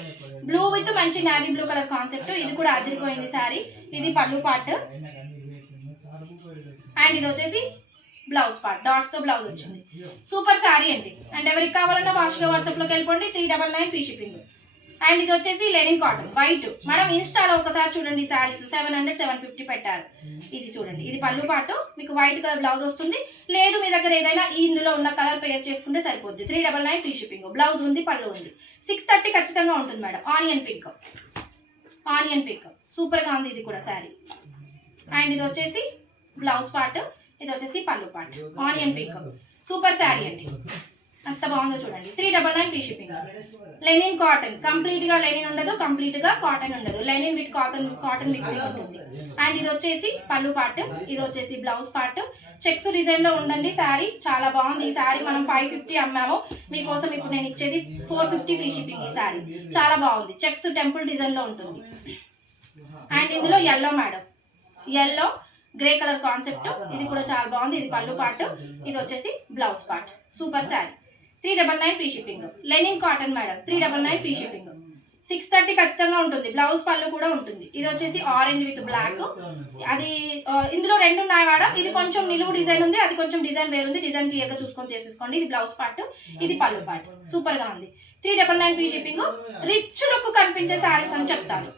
బ్లూ విత్ మంచి నావీ బ్లూ కలర్ కాన్సెప్ట్. ఇది కూడా అదిరిపోయింది శారీ. ఇది పళ్ళు పార్ట్. అండ్ ఇది వచ్చేసి బ్లౌజ్ పార్ట్, డాట్స్ తో బ్లౌజ్ వచ్చింది. సూపర్ శారీ అండి. అండ్ ఎవరికి కావాలన్నా వాట్సాప్ లోకి వెళ్ళిపోండి. 399 ఫ్రీ షిప్పింగ్. అండ్ ఇది వచ్చేసి లెనిన్ కాటన్ వైట్. మేడం ఇన్స్టాలో ఒకసారి చూడండి, శారీస్ 700 750 పెట్టారు. ఇది చూడండి, ఇది పళ్ళు పాటు, మీకు వైట్ కలర్ బ్లౌజ్ వస్తుంది. లేదు మీ దగ్గర ఏదైనా ఇందులో ఉన్న కలర్ పేర్ చేసుకుంటే సరిపోద్ది. 399 ఫ్రీ షిప్పింగ్. బ్లౌజ్ ఉంది, పళ్ళు ఉంది. 630 ఖచ్చితంగా ఉంటుంది మేడం. ఆనియన్ పింక్ సూపర్ గా ఉంది. ఇది కూడా శారీ. అండ్ ఇది వచ్చేసి బ్లౌజ్ పార్ట్, ఇది వచ్చేసి పళ్ళు part. Onion pink super sari అండి, అంత బాగుందో చూడండి. 399 free shipping. Linen cotton, complete గా లెనిన్ ఉండదు, కంప్లీట్ గా కాటన్ ఉండదు. లెనిన్ విత్ కాటన్ మిక్సింగ్ ఉంటుంది. అండ్ ఇది వచ్చేసి పళ్ళు పార్ట్, ఇది వచ్చేసి బ్లౌజ్ పార్ట్. చెక్స్ డిజైన్ లో ఉండండి శారీ. చాలా బాగుంది. ఈ శారీ మనం 550 అమ్మాము, మీకోసం ఇప్పుడు నేను ఇచ్చేది 450 ఫ్రీ షిప్పింగ్. ఈ శారీ చాలా బాగుంది. చెక్స్ టెంపుల్ డిజైన్ లో ఉంటుంది. అండ్ ఇందులో yellow madam, yellow grey colour concept. ఇది కూడా చాలా బాగుంది. ఇది పళ్ళు పార్ట్, ఇది వచ్చేసి blouse part. Super sari. 399 free shipping. Linen cotton madam, 399 free shipping. 630 ఖచ్చితంగా ఉంటుంది. బ్లౌజ్ పళ్ళు కూడా ఉంటుంది. ఇది వచ్చేసి ఆరెంజ్ విత్ బ్లాక్. అది ఇందులో 2 ఉన్నాయి మేడం. ఇది కొంచెం నిలువు డిజైన్ ఉంది, అది కొంచెం డిజైన్ వేరుంది. డిజైన్ క్లియర్గా చూసుకొని చేసేసుకోండి. ఇది బ్లౌజ్ పార్ట్, ఇది పళ్ళు పార్ట్. సూపర్గా ఉంది. 399 ఫ్రీ షిప్పింగ్. రిచ్ లుక్ కనిపించే శారీస్ అని చెప్తాను,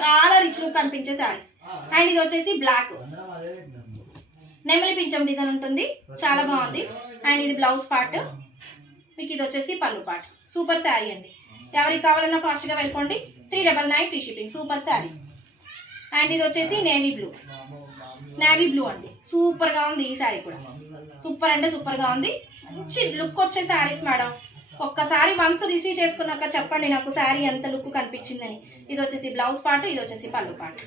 చాలా రిచ్ లుక్ కనిపించే శారీస్. అండ్ ఇది వచ్చేసి బ్లాక్ నెమలి పింఛం డిజైన్ ఉంటుంది, చాలా బాగుంది. అండ్ ఇది బ్లౌజ్ పార్ట్, మీకు ఇది వచ్చేసి పళ్ళు పార్ట్. సూపర్ శారీ అండి. ఎవరికి కావాలన్నా ఫాస్ట్గా వెళ్ళిపోండి. 399 free shipping. Super sari. And ఇది వచ్చేసి నేవీ బ్లూ అండి. సూపర్గా ఉంది ఈ శారీ కూడా. సూపర్ అంటే సూపర్గా ఉంది. మంచి లుక్ వచ్చే శారీస్ మేడం. ఒక్కసారి వన్స్ రిసీవ్ చేసుకున్నాక చెప్పండి నాకు శారీ ఎంత లుక్ కనిపించిందని. ఇది వచ్చేసి బ్లౌజ్ పార్ట్, ఇది వచ్చేసి పళ్ళు పార్ట్.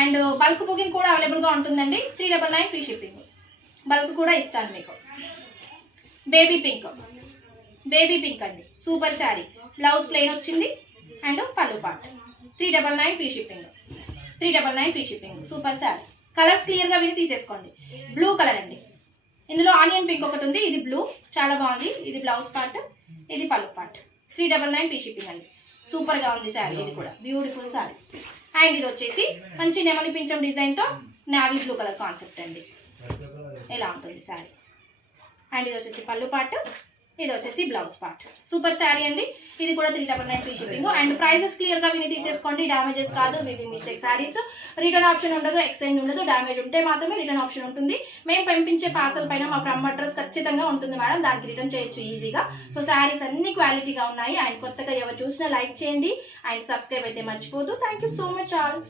అండ్ బల్క్ బుకింగ్ కూడా అవైలబుల్గా ఉంటుందండి. 399 ఫ్రీ షిప్పింగ్. బల్క్ కూడా ఇస్తాను మీకు. బేబీ పింక్ అండి. సూపర్ శారీ. బ్లౌజ్ ప్లెయిన్ వచ్చింది and pallu part. 399 free shipping. 399 free shipping. Super sari. Colours క్లియర్గా విని తీసేసుకోండి. బ్లూ కలర్ అండి. ఇందులో ఆనియన్ పింక్ ఒకటి ఉంది, ఇది బ్లూ, చాలా బాగుంది. ఇది బ్లౌజ్ పార్ట్, ఇది పళ్ళు పార్ట్. 399 ఫ్రీ షిప్పింగ్ అండి. సూపర్గా ఉంది శారీ. ఇది కూడా బ్యూటిఫుల్ శారీ. అండ్ ఇది వచ్చేసి మంచి నెమలి పింఛం డిజైన్తో నావీ బ్లూ కలర్ కాన్సెప్ట్ అండి. ఎలా ఉంటుంది శారీ. అండ్ ఇది వచ్చేసి పళ్ళు పార్ట్, ఇది వచ్చేసి బ్లౌజ్ పార్ట్. సూపర్ శారీ అండి. ఇది కూడా 399 ఫ్రీ షిప్పింగ్. అండ్ ప్రైసెస్ క్లియర్గా విని తీసేసుకోండి. డ్యామేజెస్ కాదు, వివి మిస్టేక్ శారీస్. రిటర్న్ ఆప్షన్ ఉండదు, ఎక్స్చేంజ్ ఉండదు. డ్యామేజ్ ఉంటే మాత్రమే రిటర్న్ ఆప్షన్ ఉంటుంది. మేము పంపించే పార్సల్ పైన మా ఫ్రమ్ అడ్రస్ ఖచ్చితంగా ఉంటుంది మేడం, దానికి రిటర్న్ చేయొచ్చు ఈజీగా. సో శారీస్ అన్ని క్వాలిటీగా ఉన్నాయి. అండ్ కొత్తగా ఎవరు చూసినా లైక్ చేయండి అండ్ సబ్స్క్రైబ్ అయితే మర్చిపోదు. Thank you so much all.